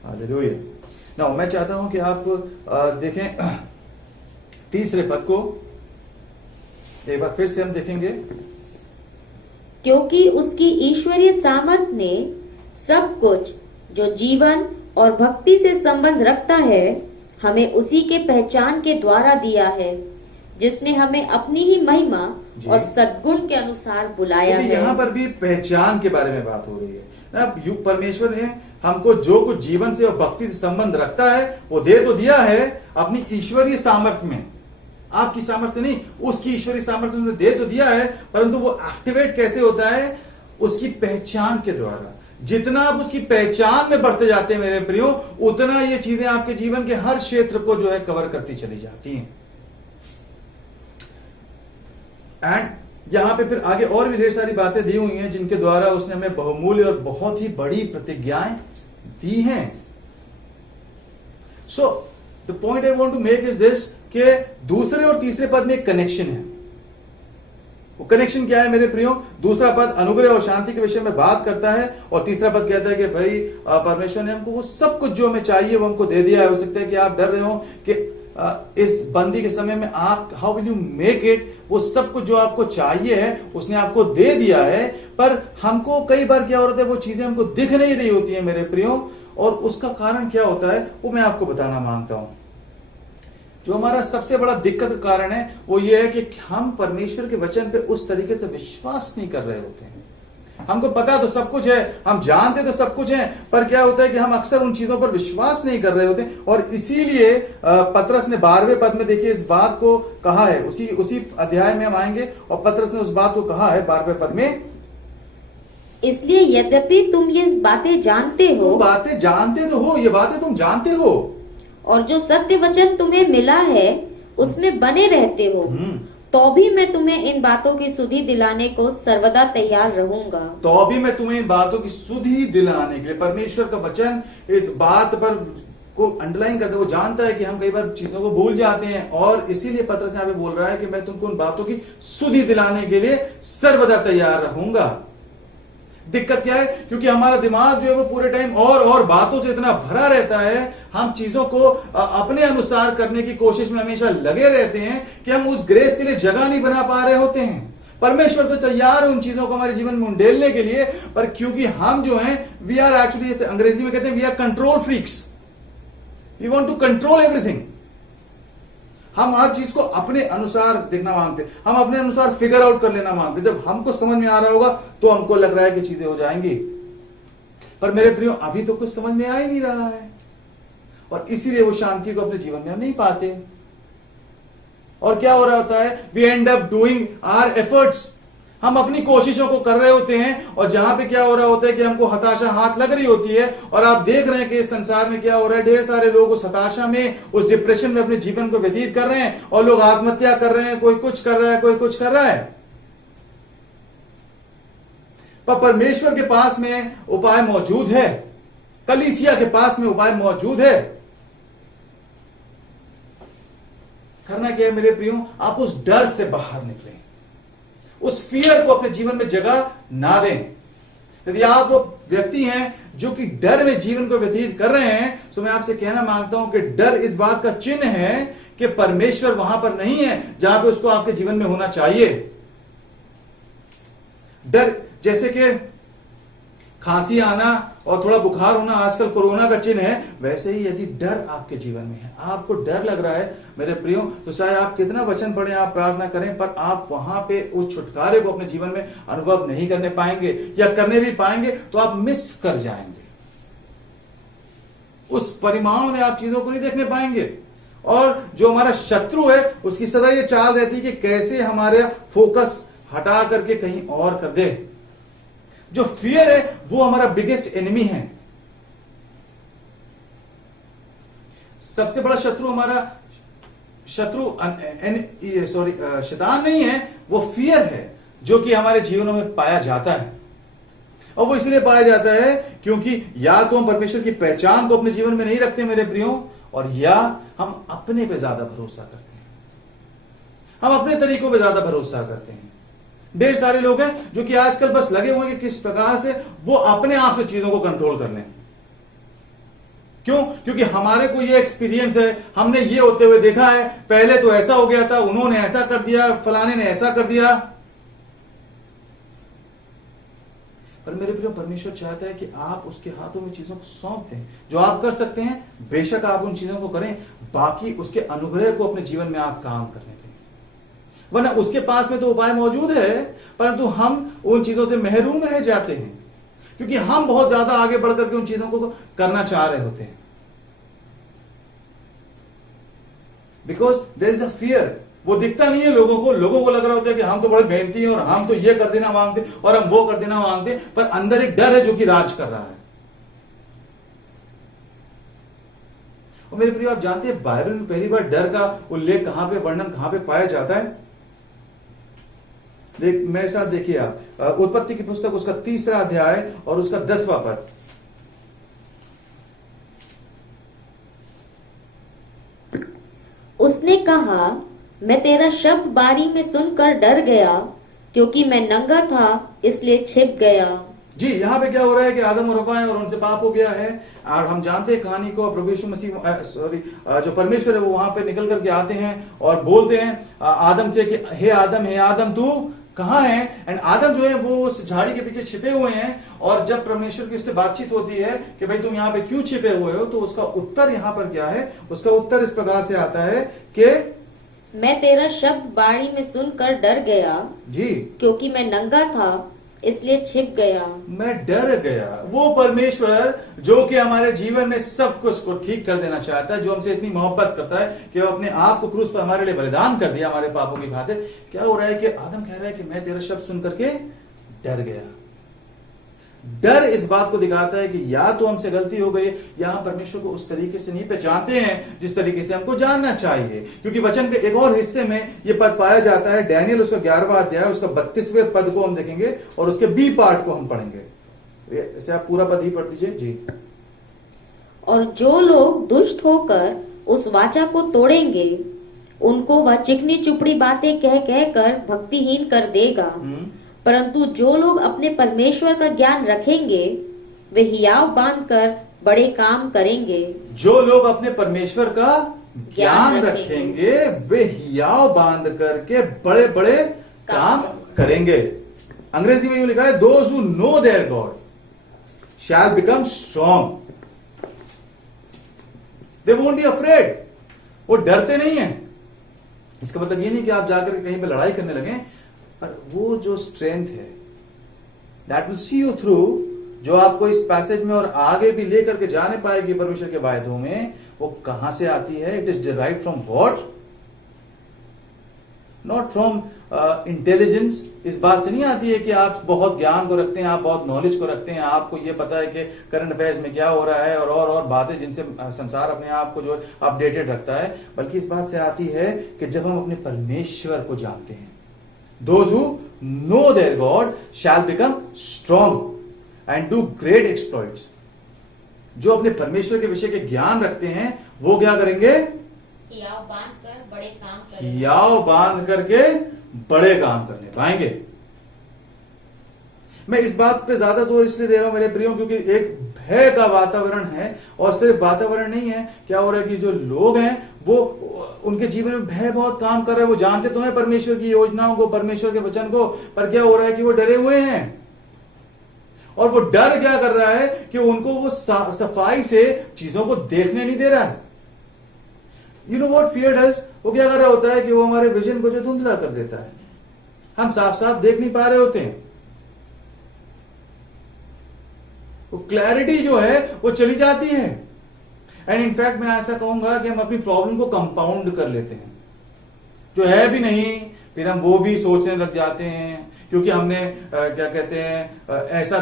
हालेलुया। नाउ मैं चाहता हूं कि आप देखें तीसरे पद को एक बार फिर से हम देखेंगे। क्योंकि उसकी ईश्वरीय सामर्थ ने सब कुछ जो जीवन और भक्ति से संबंध रखता है हमें उसी के पहचान के द्वारा दिया है, जिसने हमें अपनी ही महिमा और सद्गुण के अनुसार बुलाया है। यहाँ पर भी पहचान के बारे में बात हो रही है ना। युग परमेश्वर ने हमको जो कुछ जीवन से और भक्ति से संबंध रखता है वो दे तो दिया है अपनी ईश्वरीय सामर्थ्य में। आपकी सामर्थ्य नहीं, उसकी ईश्वरीय सामर्थ्य में दे तो दिया है, परंतु वो एक्टिवेट कैसे होता है? उसकी पहचान के द्वारा। जितना आप उसकी पहचान में बढ़ते जाते हैं मेरे प्रियो, उतना ये चीजें आपके जीवन के हर क्षेत्र को जो है कवर करती चली जाती हैं। एंड यहां पे फिर आगे और भी ढेर सारी बातें दी हुई हैं जिनके द्वारा उसने हमें बहुमूल्य और बहुत ही बड़ी प्रतिज्ञाएं दी हैं। So the point I want to make is this कि दूसरे और तीसरे पद में एक कनेक्शन है। वो कनेक्शन क्या है मेरे प्रियो? दूसरा पद अनुग्रह और शांति के विषय में बात करता है और तीसरा पद कहता है कि भाई परमेश्वर ने हमको वो सब कुछ जो हमें चाहिए वो हमको दे दिया है। हो सकता है कि आप डर रहे हो कि इस बंदी के समय में आप how will you make it, वो सब कुछ जो आपको चाहिए है उसने आपको दे दिया है, पर हमको कई बार क्या होता है वो चीजें हमको दिख नहीं रही होती है मेरे प्रियो। और उसका कारण क्या होता है वो मैं आपको बताना मांगता हूं। जो हमारा सबसे बड़ा दिक्कत का कारण है वो ये है कि हम परमेश्वर के वचन पे उस तरीके से विश्वास नहीं कर रहे होते हैं। हमको पता तो सब कुछ है, हम जानते तो सब कुछ है, पर क्या होता है कि हम अक्सर उन चीजों पर विश्वास नहीं कर रहे होते। और इसीलिए पतरस ने 12वें पद में देखिए इस बात को कहा है। उसी अध्याय में हम आएंगे और पतरस ने उस बात को कहा है 12वें पद में, इसलिए यद्यपि तुम ये बातें जानते हो, तुम बातें जानते तो हो, ये बातें तुम जानते हो, और जो सत्य वचन तुम्हें मिला है उसमें बने रहते हो, तो भी मैं तुम्हें इन बातों की सुधि दिलाने को सर्वदा तैयार रहूंगा। तो भी मैं तुम्हें इन बातों की सुधि दिलाने के लिए, परमेश्वर का वचन इस बात पर को अंडरलाइन करता है। वो जानता है कि हम कई बार चीजों को भूल जाते हैं, और इसीलिए पत्रस यहाँ पे बोल रहा है कि मैं तुमको उन बातों की सुधि दिलाने के लिए सर्वदा तैयार रहूंगा। दिक्कत क्या है? क्योंकि हमारा दिमाग जो है वो पूरे टाइम और बातों से इतना भरा रहता है, हम चीजों को अपने अनुसार करने की कोशिश में हमेशा लगे रहते हैं कि हम उस ग्रेस के लिए जगह नहीं बना पा रहे होते हैं। परमेश्वर तो तैयार है उन चीजों को हमारे जीवन में उंडेलने के लिए, पर क्योंकि हम जो हैं वी आर एक्चुअली, अंग्रेजी में कहते हैं we are control freaks, we want to control everything. हम हर चीज को अपने अनुसार देखना मांगते, हम अपने अनुसार फिगर आउट कर लेना मांगते। जब हमको समझ में आ रहा होगा तो हमको लग रहा है कि चीजें हो जाएंगी, पर मेरे प्रियो अभी तो कुछ समझ में आ ही नहीं रहा है, और इसीलिए वो शांति को अपने जीवन में हम नहीं पाते। और क्या हो रहा होता है? We end up doing our efforts, हम अपनी कोशिशों को कर रहे होते हैं, और जहां पे क्या हो रहा होता है कि हमको हताशा हाथ लग रही होती है। और आप देख रहे हैं कि इस संसार में क्या हो रहा है, ढेर सारे लोग उस हताशा में, उस डिप्रेशन में अपने जीवन को व्यतीत कर रहे हैं, और लोग आत्महत्या कर रहे हैं, कोई कुछ कर रहा है, कोई कुछ कर रहा है। पर परमेश्वर के पास में उपाय मौजूद है, कलीसिया के पास में उपाय मौजूद है। करना क्या है मेरे प्रियो? आप उस डर से बाहर निकलें, उस फियर को अपने जीवन में जगह ना दें। यदि आप वो व्यक्ति हैं जो कि डर में जीवन को व्यतीत कर रहे हैं, तो मैं आपसे कहना मांगता हूं कि डर इस बात का चिन्ह है कि परमेश्वर वहां पर नहीं है जहां पे उसको आपके जीवन में होना चाहिए। डर जैसे कि खांसी आना और थोड़ा बुखार होना आजकल कोरोना का चिन्ह है, वैसे ही यदि डर आपके जीवन में है, आपको डर लग रहा है मेरे प्रियो, तो चाहे आप कितना वचन पढ़ें, आप प्रार्थना करें, पर आप वहां पे उस छुटकारे को अपने जीवन में अनुभव नहीं करने पाएंगे, या करने भी पाएंगे तो आप मिस कर जाएंगे। उस परिमाण में आप चीजों को नहीं देखने पाएंगे। और जो हमारा शत्रु है उसकी सदा ये चाल रहती है कि कैसे हमारे फोकस हटा करके कहीं और कर दे। जो फियर है वो हमारा बिगेस्ट एनिमी है। सबसे बड़ा शत्रु हमारा शैतान नहीं है, वो फियर है जो कि हमारे जीवनों में पाया जाता है। और वो इसलिए पाया जाता है क्योंकि या तो हम परमेश्वर की पहचान को अपने जीवन में नहीं रखते मेरे प्रियो, और या हम अपने पे ज्यादा भरोसा करते हैं, हम अपने तरीकों पे ज्यादा भरोसा करते हैं। ढेर सारे लोग हैं जो कि आजकल बस लगे हुए हैं कि किस प्रकार से वो अपने आप से चीजों को कंट्रोल कर लें। क्यों? क्योंकि हमारे को ये एक्सपीरियंस है, हमने ये होते हुए देखा है, पहले तो ऐसा हो गया था, उन्होंने ऐसा कर दिया, फलाने ने ऐसा कर दिया। पर मेरे प्रिय, परमेश्वर चाहता है कि आप उसके हाथों में चीजों को सौंप दें। जो आप कर सकते हैं बेशक आप उन चीजों को करें, बाकी उसके अनुग्रह को अपने जीवन में आप काम करने दें। वरना उसके पास में तो उपाय मौजूद है, परंतु हम उन चीजों से महरूम रह जाते हैं क्योंकि हम बहुत ज्यादा आगे बढ़कर के उन चीजों को करना चाह रहे होते हैं। Because there is a fear. वो दिखता नहीं है लोगों को लग रहा होता है कि हम तो बड़े मेहनती हैं और हम तो ये कर देना मांगते और हम वो कर देना मांगते, पर अंदर एक डर है जो कि राज कर रहा है। और मेरे प्रिय, आप जानते हैं बाइबल में पहली बार डर का उल्लेख कहां पे, वर्णन कहां पे पाया जाता है? मेरे साथ देखिए आप उत्पत्ति की पुस्तक उसका 3रा अध्याय और उसका 10वां पद। उसने कहा, मैं तेरा शब्द बारी में सुनकर डर गया, क्योंकि मैं नंगा था इसलिए छिप गया। जी, यहां पे क्या हो रहा है कि आदम और हव्वा है और उनसे पाप हो गया है। और हम जानते हैं कहानी को, प्रभु यीशु मसीह जो परमेश्वर है वो वहां पे निकल करके आते हैं और बोलते हैं आदम से कि हे आदम तू कहां है? एंड आदम जो है वो उस झाड़ी के पीछे छिपे हुए हैं। और जब परमेश्वर की उससे बातचीत होती है कि भाई तुम यहाँ पे क्यों छिपे हुए हो, तो उसका उत्तर यहाँ पर क्या है? उसका उत्तर इस प्रकार से आता है कि मैं तेरा शब्द बारी में सुनकर डर गया, जी, क्योंकि मैं नंगा था इसलिए छिप गया। मैं डर गया। वो परमेश्वर जो कि हमारे जीवन में सब कुछ को ठीक कर देना चाहता है, जो हमसे इतनी मोहब्बत करता है कि वो अपने आप को क्रूस पर हमारे लिए बलिदान कर दिया हमारे पापों की खातिर। क्या हो रहा है कि आदम कह रहा है कि मैं तेरा शब्द सुन करके डर गया। डर इस बात को दिखाता है कि या तो हमसे गलती हो गई या हम परमेश्वर को उस तरीके से नहीं पहचानते हैं जिस तरीके से हमको जानना चाहिए। क्योंकि वचन के एक और हिस्से में यह पद पाया जाता है, डैनियल उसका 11वां अध्याय उसका 32वें पद को हम देखेंगे और उसके बी पार्ट को हम पढ़ेंगे। इसे आप पूरा पद ही पढ़ दीजिए जी। और जो लोग दुष्ट होकर उस वाचा को तोड़ेंगे उनको वह चिकनी चुपड़ी बातें कह कह कर भक्तिहीन कर देगा, परंतु जो लोग अपने परमेश्वर का ज्ञान रखेंगे वे हियाव बांधकर बड़े काम करेंगे। जो लोग अपने परमेश्वर का ज्ञान रखेंगे वे हियाव बांध करके बड़े बड़े काम करेंगे। अंग्रेजी में यूं लिखा है, those who know their God shall become strong, they won't be afraid. वो डरते नहीं है। इसका मतलब ये नहीं कि आप जाकर कहीं पे लड़ाई करने लगे, पर वो जो स्ट्रेंथ है that will see you through, जो आपको इस पैसेज में और आगे भी लेकर के जाने पाएगी परमेश्वर के वायदों में, वो कहां से आती है? It is derived from what? Not from intelligence. इस बात से नहीं आती है कि आप बहुत ज्ञान को रखते हैं, आप बहुत नॉलेज को रखते हैं, आपको ये पता है कि करंट अफेयर्स में क्या हो रहा है और बातें जिनसे संसार अपने आप को जो अपडेटेड रखता है, बल्कि इस बात से आती है कि जब हम अपने परमेश्वर को जानते हैं। Those who know their God shall become strong and do great exploits. जो अपने परमेश्वर के विषय के ज्ञान रखते हैं वो क्या करेंगे? हियाव बांध कर बड़े काम करेंगे। हियाव बांध करके बड़े काम करने पाएंगे। मैं इस बात पे ज्यादा जोर इसलिए दे रहा हूं मेरे प्रियो, क्योंकि एक भय का वातावरण है, और सिर्फ वातावरण नहीं है, क्या हो रहा है कि जो लोग हैं वो उनके जीवन में भय बहुत काम कर रहा है। वो जानते तो हैं परमेश्वर की योजनाओं को, परमेश्वर के वचन को, पर क्या हो रहा है कि वो डरे हुए हैं। और वो डर क्या कर रहा है कि उनको वो सफाई से चीजों को देखने नहीं दे रहा है। You know what fear does? वो क्या कर रहा होता है कि वो हमारे विजन को जो धुंधला कर देता है, हम साफ साफ देख नहीं पा रहे होते हैं। वो क्लैरिटी जो है वो चली जाती है। एंड इनफैक्ट मैं ऐसा कहूंगा कि हम अपनी प्रॉब्लम को कंपाउंड कर लेते हैं, जो है भी नहीं, फिर हम वो भी सोचने लग जाते हैं, क्योंकि हमने क्या कहते हैं ऐसा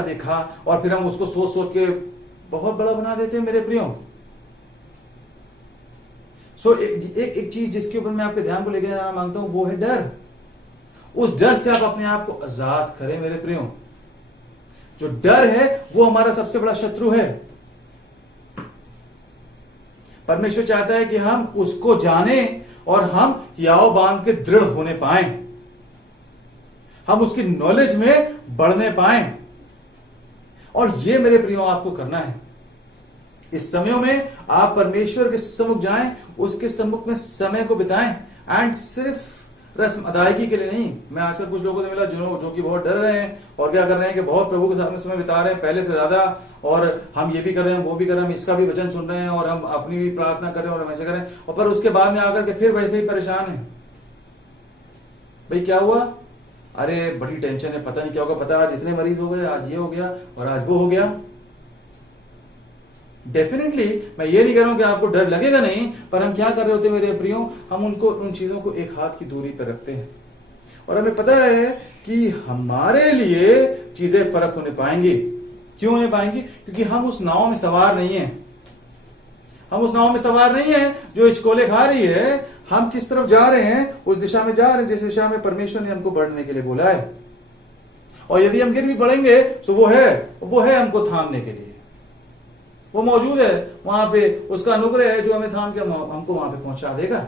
देखा, और फिर हम उसको सोच सोच के बहुत बड़ा बना देते हैं मेरे प्रियो। सो एक चीज जिसके ऊपर मैं आपके ध्यान को लेकर जाना मांगता हूं, वो है डर। उस डर से आप अपने आप को आजाद करें मेरे प्रियो। जो डर है वो हमारा सबसे बड़ा शत्रु है। परमेश्वर चाहता है कि हम उसको जाने और हम हियाव बांध के दृढ़ होने पाएं, हम उसकी नॉलेज में बढ़ने पाएं। और ये मेरे प्रियो आपको करना है। इस समय में आप परमेश्वर के सम्मुख जाएं, उसके सम्मुख में समय को बिताएं, एंड सिर्फ रस्म अदायगी के लिए नहीं। मैं आजकल कुछ लोगों से मिला जो कि बहुत डर रहे हैं और क्या कर रहे हैं कि बहुत प्रभु के साथ में समय बिता रहे हैं पहले से ज्यादा, और हम ये भी कर रहे हैं, वो भी कर रहे हैं, हम इसका भी वचन सुन रहे हैं, और हम अपनी भी प्रार्थना कर रहे हैं और हम ऐसे कर रहे हैं, और पर उसके बाद में आकर के फिर वैसे ही परेशान है। भाई क्या हुआ? अरे बड़ी टेंशन है, पता नहीं क्या होगा, पता आज इतने मरीज हो गए, आज ये हो गया और आज वो हो गया। डेफिनेटली मैं ये नहीं कह रहा हूं कि आपको डर लगेगा नहीं, पर हम क्या कर रहे होते हैं मेरे प्रियो, हम उन चीजों को एक हाथ की दूरी पर रखते हैं, और हमें पता है कि हमारे लिए चीजें फर्क होने पाएंगी। क्यों होने पाएंगी? क्योंकि हम उस नाव में सवार नहीं है। हम उस नाव में सवार नहीं है जो हिचकोले खा रही है। हम किस तरफ जा रहे हैं? उस दिशा में जा रहे हैं जिस दिशा में परमेश्वर ने हमको बढ़ने के लिए बोला है। और यदि हम गिर भी पड़ेंगे तो वो है हमको थामने के लिए, वो मौजूद है वहां पे, उसका अनुग्रह है जो हमें थाम के हमको वहां पे पहुंचा देगा।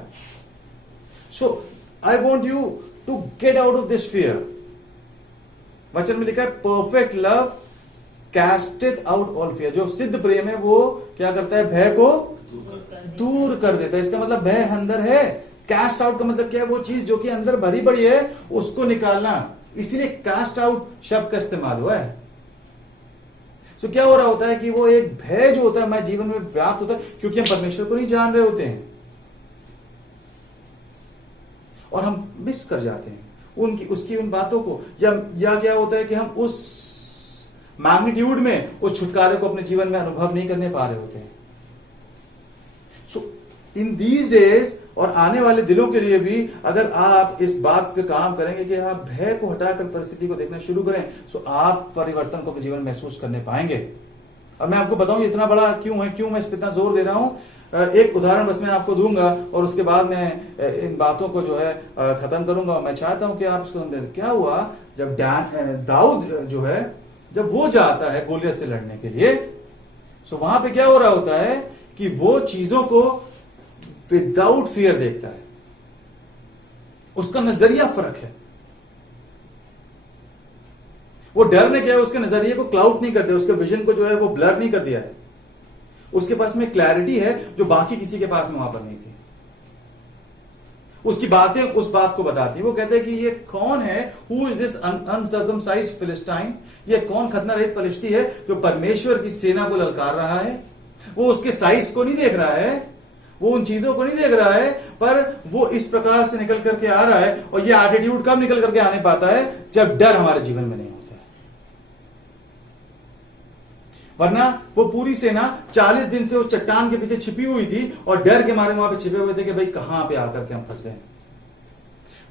So I want you to get out of this fear. वचन में लिखा है perfect love casteth out all fear. जो सिद्ध प्रेम है वो क्या करता है? भय को दूर कर देता है। इसका मतलब भय अंदर है। कैस्ट आउट का मतलब क्या है? वो चीज जो कि अंदर भरी पड़ी है उसको निकालना, इसीलिए कास्ट आउट शब्द का इस्तेमाल हुआ है। सो क्या हो रहा होता है कि वो एक भय जो होता है हमारे जीवन में व्याप्त होता है, क्योंकि हम परमेश्वर को नहीं जान रहे होते हैं और हम मिस कर जाते हैं उसकी उन बातों को, या क्या होता है कि हम उस मैग्नीट्यूड में उस छुटकारे को अपने जीवन में अनुभव नहीं करने पा रहे होते हैं। सो इन दीज डेज और आने वाले दिनों के लिए भी अगर आप इस बात पे काम करेंगे कि आप भय को हटाकर परिस्थिति को देखना शुरू करें, तो आप परिवर्तन को अपने जीवन में महसूस करने पाएंगे। अब मैं आपको बताऊं इतना बड़ा क्यों मैं इस पर इतना जोर दे रहा हूं। एक उदाहरण बस मैं आपको दूंगा और उसके बाद मैं इन बातों को जो है खत्म करूंगा। मैं चाहता हूं कि आप इसको समझें। क्या हुआ जब दाऊद जो है, जब वो जाता है गोलियत से लड़ने के लिए, तो वहां पे क्या हो रहा होता है कि वो चीजों को विदाउट फियर देखता है। उसका नजरिया फर्क है। वो डर ने क्या है, उसके नजरिए को क्लाउड नहीं कर दिया, उसके विजन को जो है वो ब्लर नहीं कर दिया है। उसके पास में क्लैरिटी है जो बाकी किसी के पास में वहां पर नहीं थी। उसकी बातें उस बात को बताती। वो कहते हैं कि ये कौन है, who is this uncircumcised Philistine, ये कौन खतना रहित पलिश्ती है जो परमेश्वर की सेना को ललकार रहा है। वो उसके साइज को नहीं देख रहा है, वो उन चीजों को नहीं देख रहा है, पर वो इस प्रकार से निकल करके आ रहा है। और ये एटीट्यूड कब निकल करके आने पाता है, जब डर हमारे जीवन में नहीं होता है। वरना वो पूरी सेना 40 दिन से उस चट्टान के पीछे छिपी हुई थी और डर के मारे वहां पे छिपे हुए थे कि भाई कहां पे आकर के हम फंस गए।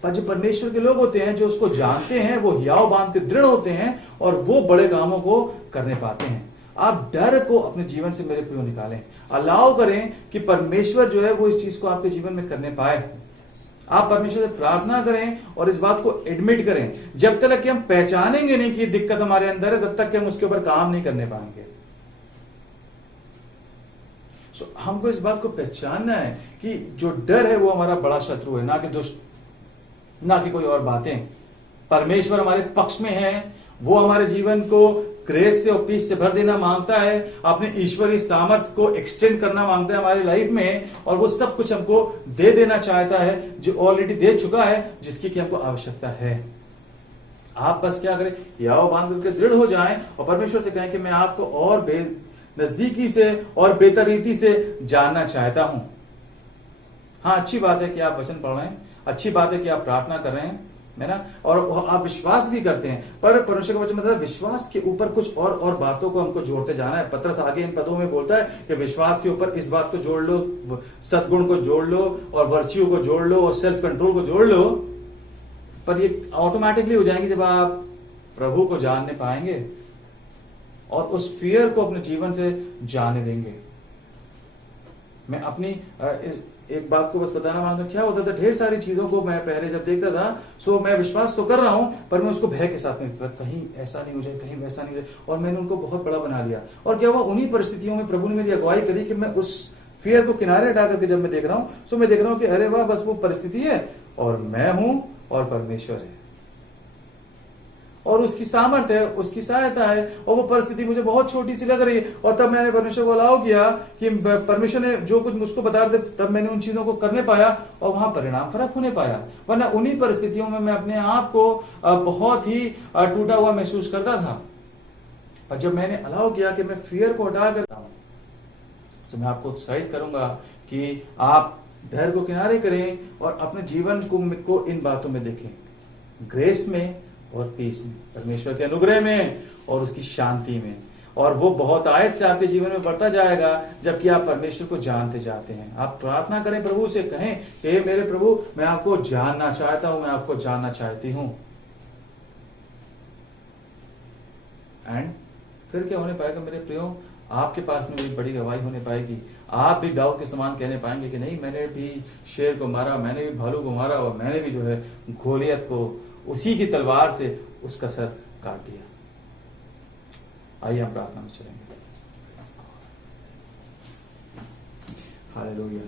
पर जो परमेश्वर के लोग होते हैं, जो उसको जानते हैं, वो हियाव बांध के दृढ़ होते हैं और वो बड़े कामों को करने पाते हैं। आप डर को अपने जीवन से मेरे प्रियो निकालें, अलाउ करें कि परमेश्वर जो है वो इस चीज को आपके जीवन में करने पाए। आप परमेश्वर से प्रार्थना करें और इस बात को एडमिट करें। जब तक कि हम पहचानेंगे नहीं कि दिक्कत हमारे अंदर है, तब तक कि हम उसके ऊपर काम नहीं करने पाएंगे। हमको इस बात को पहचानना है कि जो डर है वो हमारा बड़ा शत्रु है, ना कि दुष्ट, ना कि कोई और बातें। परमेश्वर हमारे पक्ष में है, वो हमारे जीवन को ग्रेस से और पीस से भर देना मांगता है, अपने ईश्वरीय सामर्थ्य को एक्सटेंड करना मांगता है हमारी लाइफ में, और वो सब कुछ हमको दे देना चाहता है जो ऑलरेडी दे चुका है, जिसकी कि हमको आवश्यकता है। आप बस क्या करें, याव बांध करके दृढ़ हो जाएं और परमेश्वर से कहें कि मैं आपको और नजदीकी से और बेहतर रीति से जानना चाहता हूं। हाँ, अच्छी बात है कि आप वचन पढ़ रहे हैं, अच्छी बात है कि आप प्रार्थना कर रहे हैं, है ना, और आप विश्वास भी करते हैं, पर परमेश्वर का वचन मतलब विश्वास के ऊपर कुछ और बातों को हमको जोड़ते जाना है। पत्रस आगे इन पदों में बोलता है कि विश्वास के ऊपर इस बात को जोड़ लो, सद्गुण को जोड़ लो, और वर्च्यू को जोड़ लो, और सेल्फ कंट्रोल को जोड़ लो। पर ये ऑटोमेटिकली हो जाएंगे जब आप प्रभु को जानने पाएंगे और उस फियर को अपने जीवन से जाने देंगे। मैं अपनी इस एक बात को बस बताना मांगता, क्या होता था, ढेर सारी चीजों को मैं पहले जब देखता था, सो मैं विश्वास तो कर रहा हूं, पर मैं उसको भय के साथ में देखता, कहीं ऐसा नहीं हो जाए, कहीं वैसा नहीं हो जाए, और मैंने उनको बहुत बड़ा बना लिया। और क्या हुआ, उन्हीं परिस्थितियों में प्रभु ने मेरी अगुवाई करी कि मैं उस फियर को किनारे हटा करके जब मैं देख रहा हूं, सो मैं देख रहा हूं कि अरे वाह, बस वो परिस्थिति है और मैं हूं और परमेश्वर है, और उसकी सामर्थ्य है, उसकी सहायता है, और वो परिस्थिति मुझे बहुत छोटी सी लग रही है। और तब मैंने परमेश्वर को अलाउ किया कि परमेश्वर ने जो कुछ मुझको बता रहे थे, तब मैंने उन चीजों को करने पाया और वहां परिणाम फर्क होने पाया। वरना उन्हीं परिस्थितियों में मैं अपने आप को बहुत ही टूटा हुआ महसूस करता था। पर जब मैंने अलाउ किया कि मैं फियर को हटा कर, तो मैं आपको उत्साहित करूंगा कि आप डर को किनारे करें और अपने जीवन को इन बातों में देखें, ग्रेस में और पीस में, परमेश्वर के अनुग्रह में और उसकी शांति में। और वो बहुत आयत से आपके जीवन में बढ़ता जाएगा जबकि आप परमेश्वर को जानते जाते हैं। आप प्रार्थना करें, प्रभु से कहें कि हे मेरे प्रभु, मैं आपको जानना चाहता हूं, मैं आपको जानना चाहती हूं। एंड फिर क्या होने पाएगा मेरे प्रियो, आपके पास में भी बड़ी गवाही होने पाएगी। आप भी दाऊद के समान कहने पाएंगे कि नहीं, मैंने भी शेर को मारा, मैंने भी भालू को मारा, और मैंने भी जो है गोलियत को उसी की तलवार से उसका सर काट दिया। आइए हम प्रार्थना में चलेंगे। हालेलुया।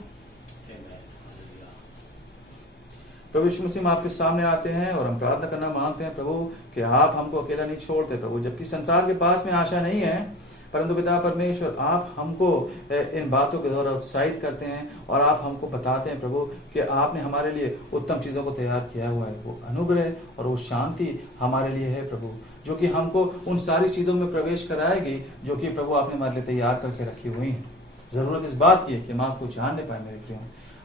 प्रभु यीशु मसीह, हम आपके सामने आते हैं और हम प्रार्थना करना मांगते हैं प्रभु कि आप हमको अकेला नहीं छोड़ते प्रभु, जबकि संसार के पास में आशा नहीं है, परंतु पिता परमेश्वर आप हमको इन बातों के द्वारा उत्साहित करते हैं और आप हमको बताते हैं प्रभु कि आपने हमारे लिए उत्तम चीजों को तैयार किया हुआ है। वो अनुग्रह और वो शांति हमारे लिए है प्रभु, जो कि हमको उन सारी चीजों में प्रवेश कराएगी जो कि प्रभु आपने हमारे लिए तैयार करके रखी हुई है। जरूरत इस बात की है कि हम आपको जानने पाए मेरे प्रियो।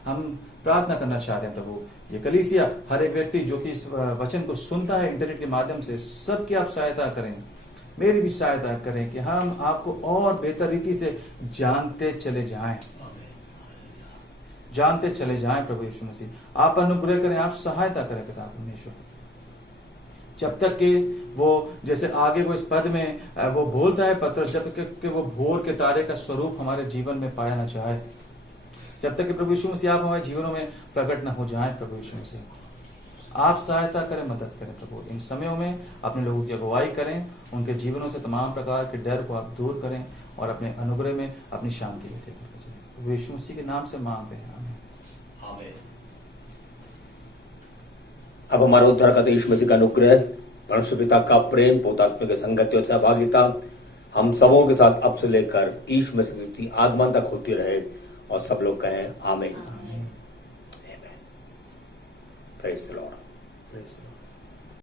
हम प्रार्थना करना चाहते हैं प्रभु, ये कलीसिया, हर एक व्यक्ति जो कि इस वचन को सुनता है इंटरनेट के माध्यम से, सबकी आप सहायता करें, मेरी भी सहायता करें कि हम आपको और बेहतर रीति से जानते चले जाएं। जानते चले जाएं प्रभु यीशु मसीह। आप अनुग्रह करें, आप सहायता करें पिता परमेश्वर। जब तक कि वो जैसे आगे वो इस पद में वो बोलता है पत्र, जब तक कि वो भोर के तारे का स्वरूप हमारे जीवन में पाया ना जाए, जब तक कि प्रभु यीशु मसीह आप हमारे जीवनों में प्रकट ना हो जाए प्रभु यीशु मसीह, आप सहायता करें, मदद करें प्रभु। इन समयों में अपने लोगों की अगुवाई करें, उनके जीवनों से तमाम प्रकार के डर को आप दूर करें और अपने अनुग्रह में अपनी शांति लेकर चलें। प्रभु यीशु मसीह के नाम से मांग रहे हैं, आमीन। अब हमारे उद्धारकर्ता यीशु मसीह का अनुग्रह, परमेश्वर पिता का प्रेम, पवित्र आत्मा की संगति और सहभागिता हम सबों के साथ अब से लेकर यीशु मसीह की आगमन तक होती रहे, और सब लोग कहें आमीन। आमीन। Praise the Lord. Praise the Lord.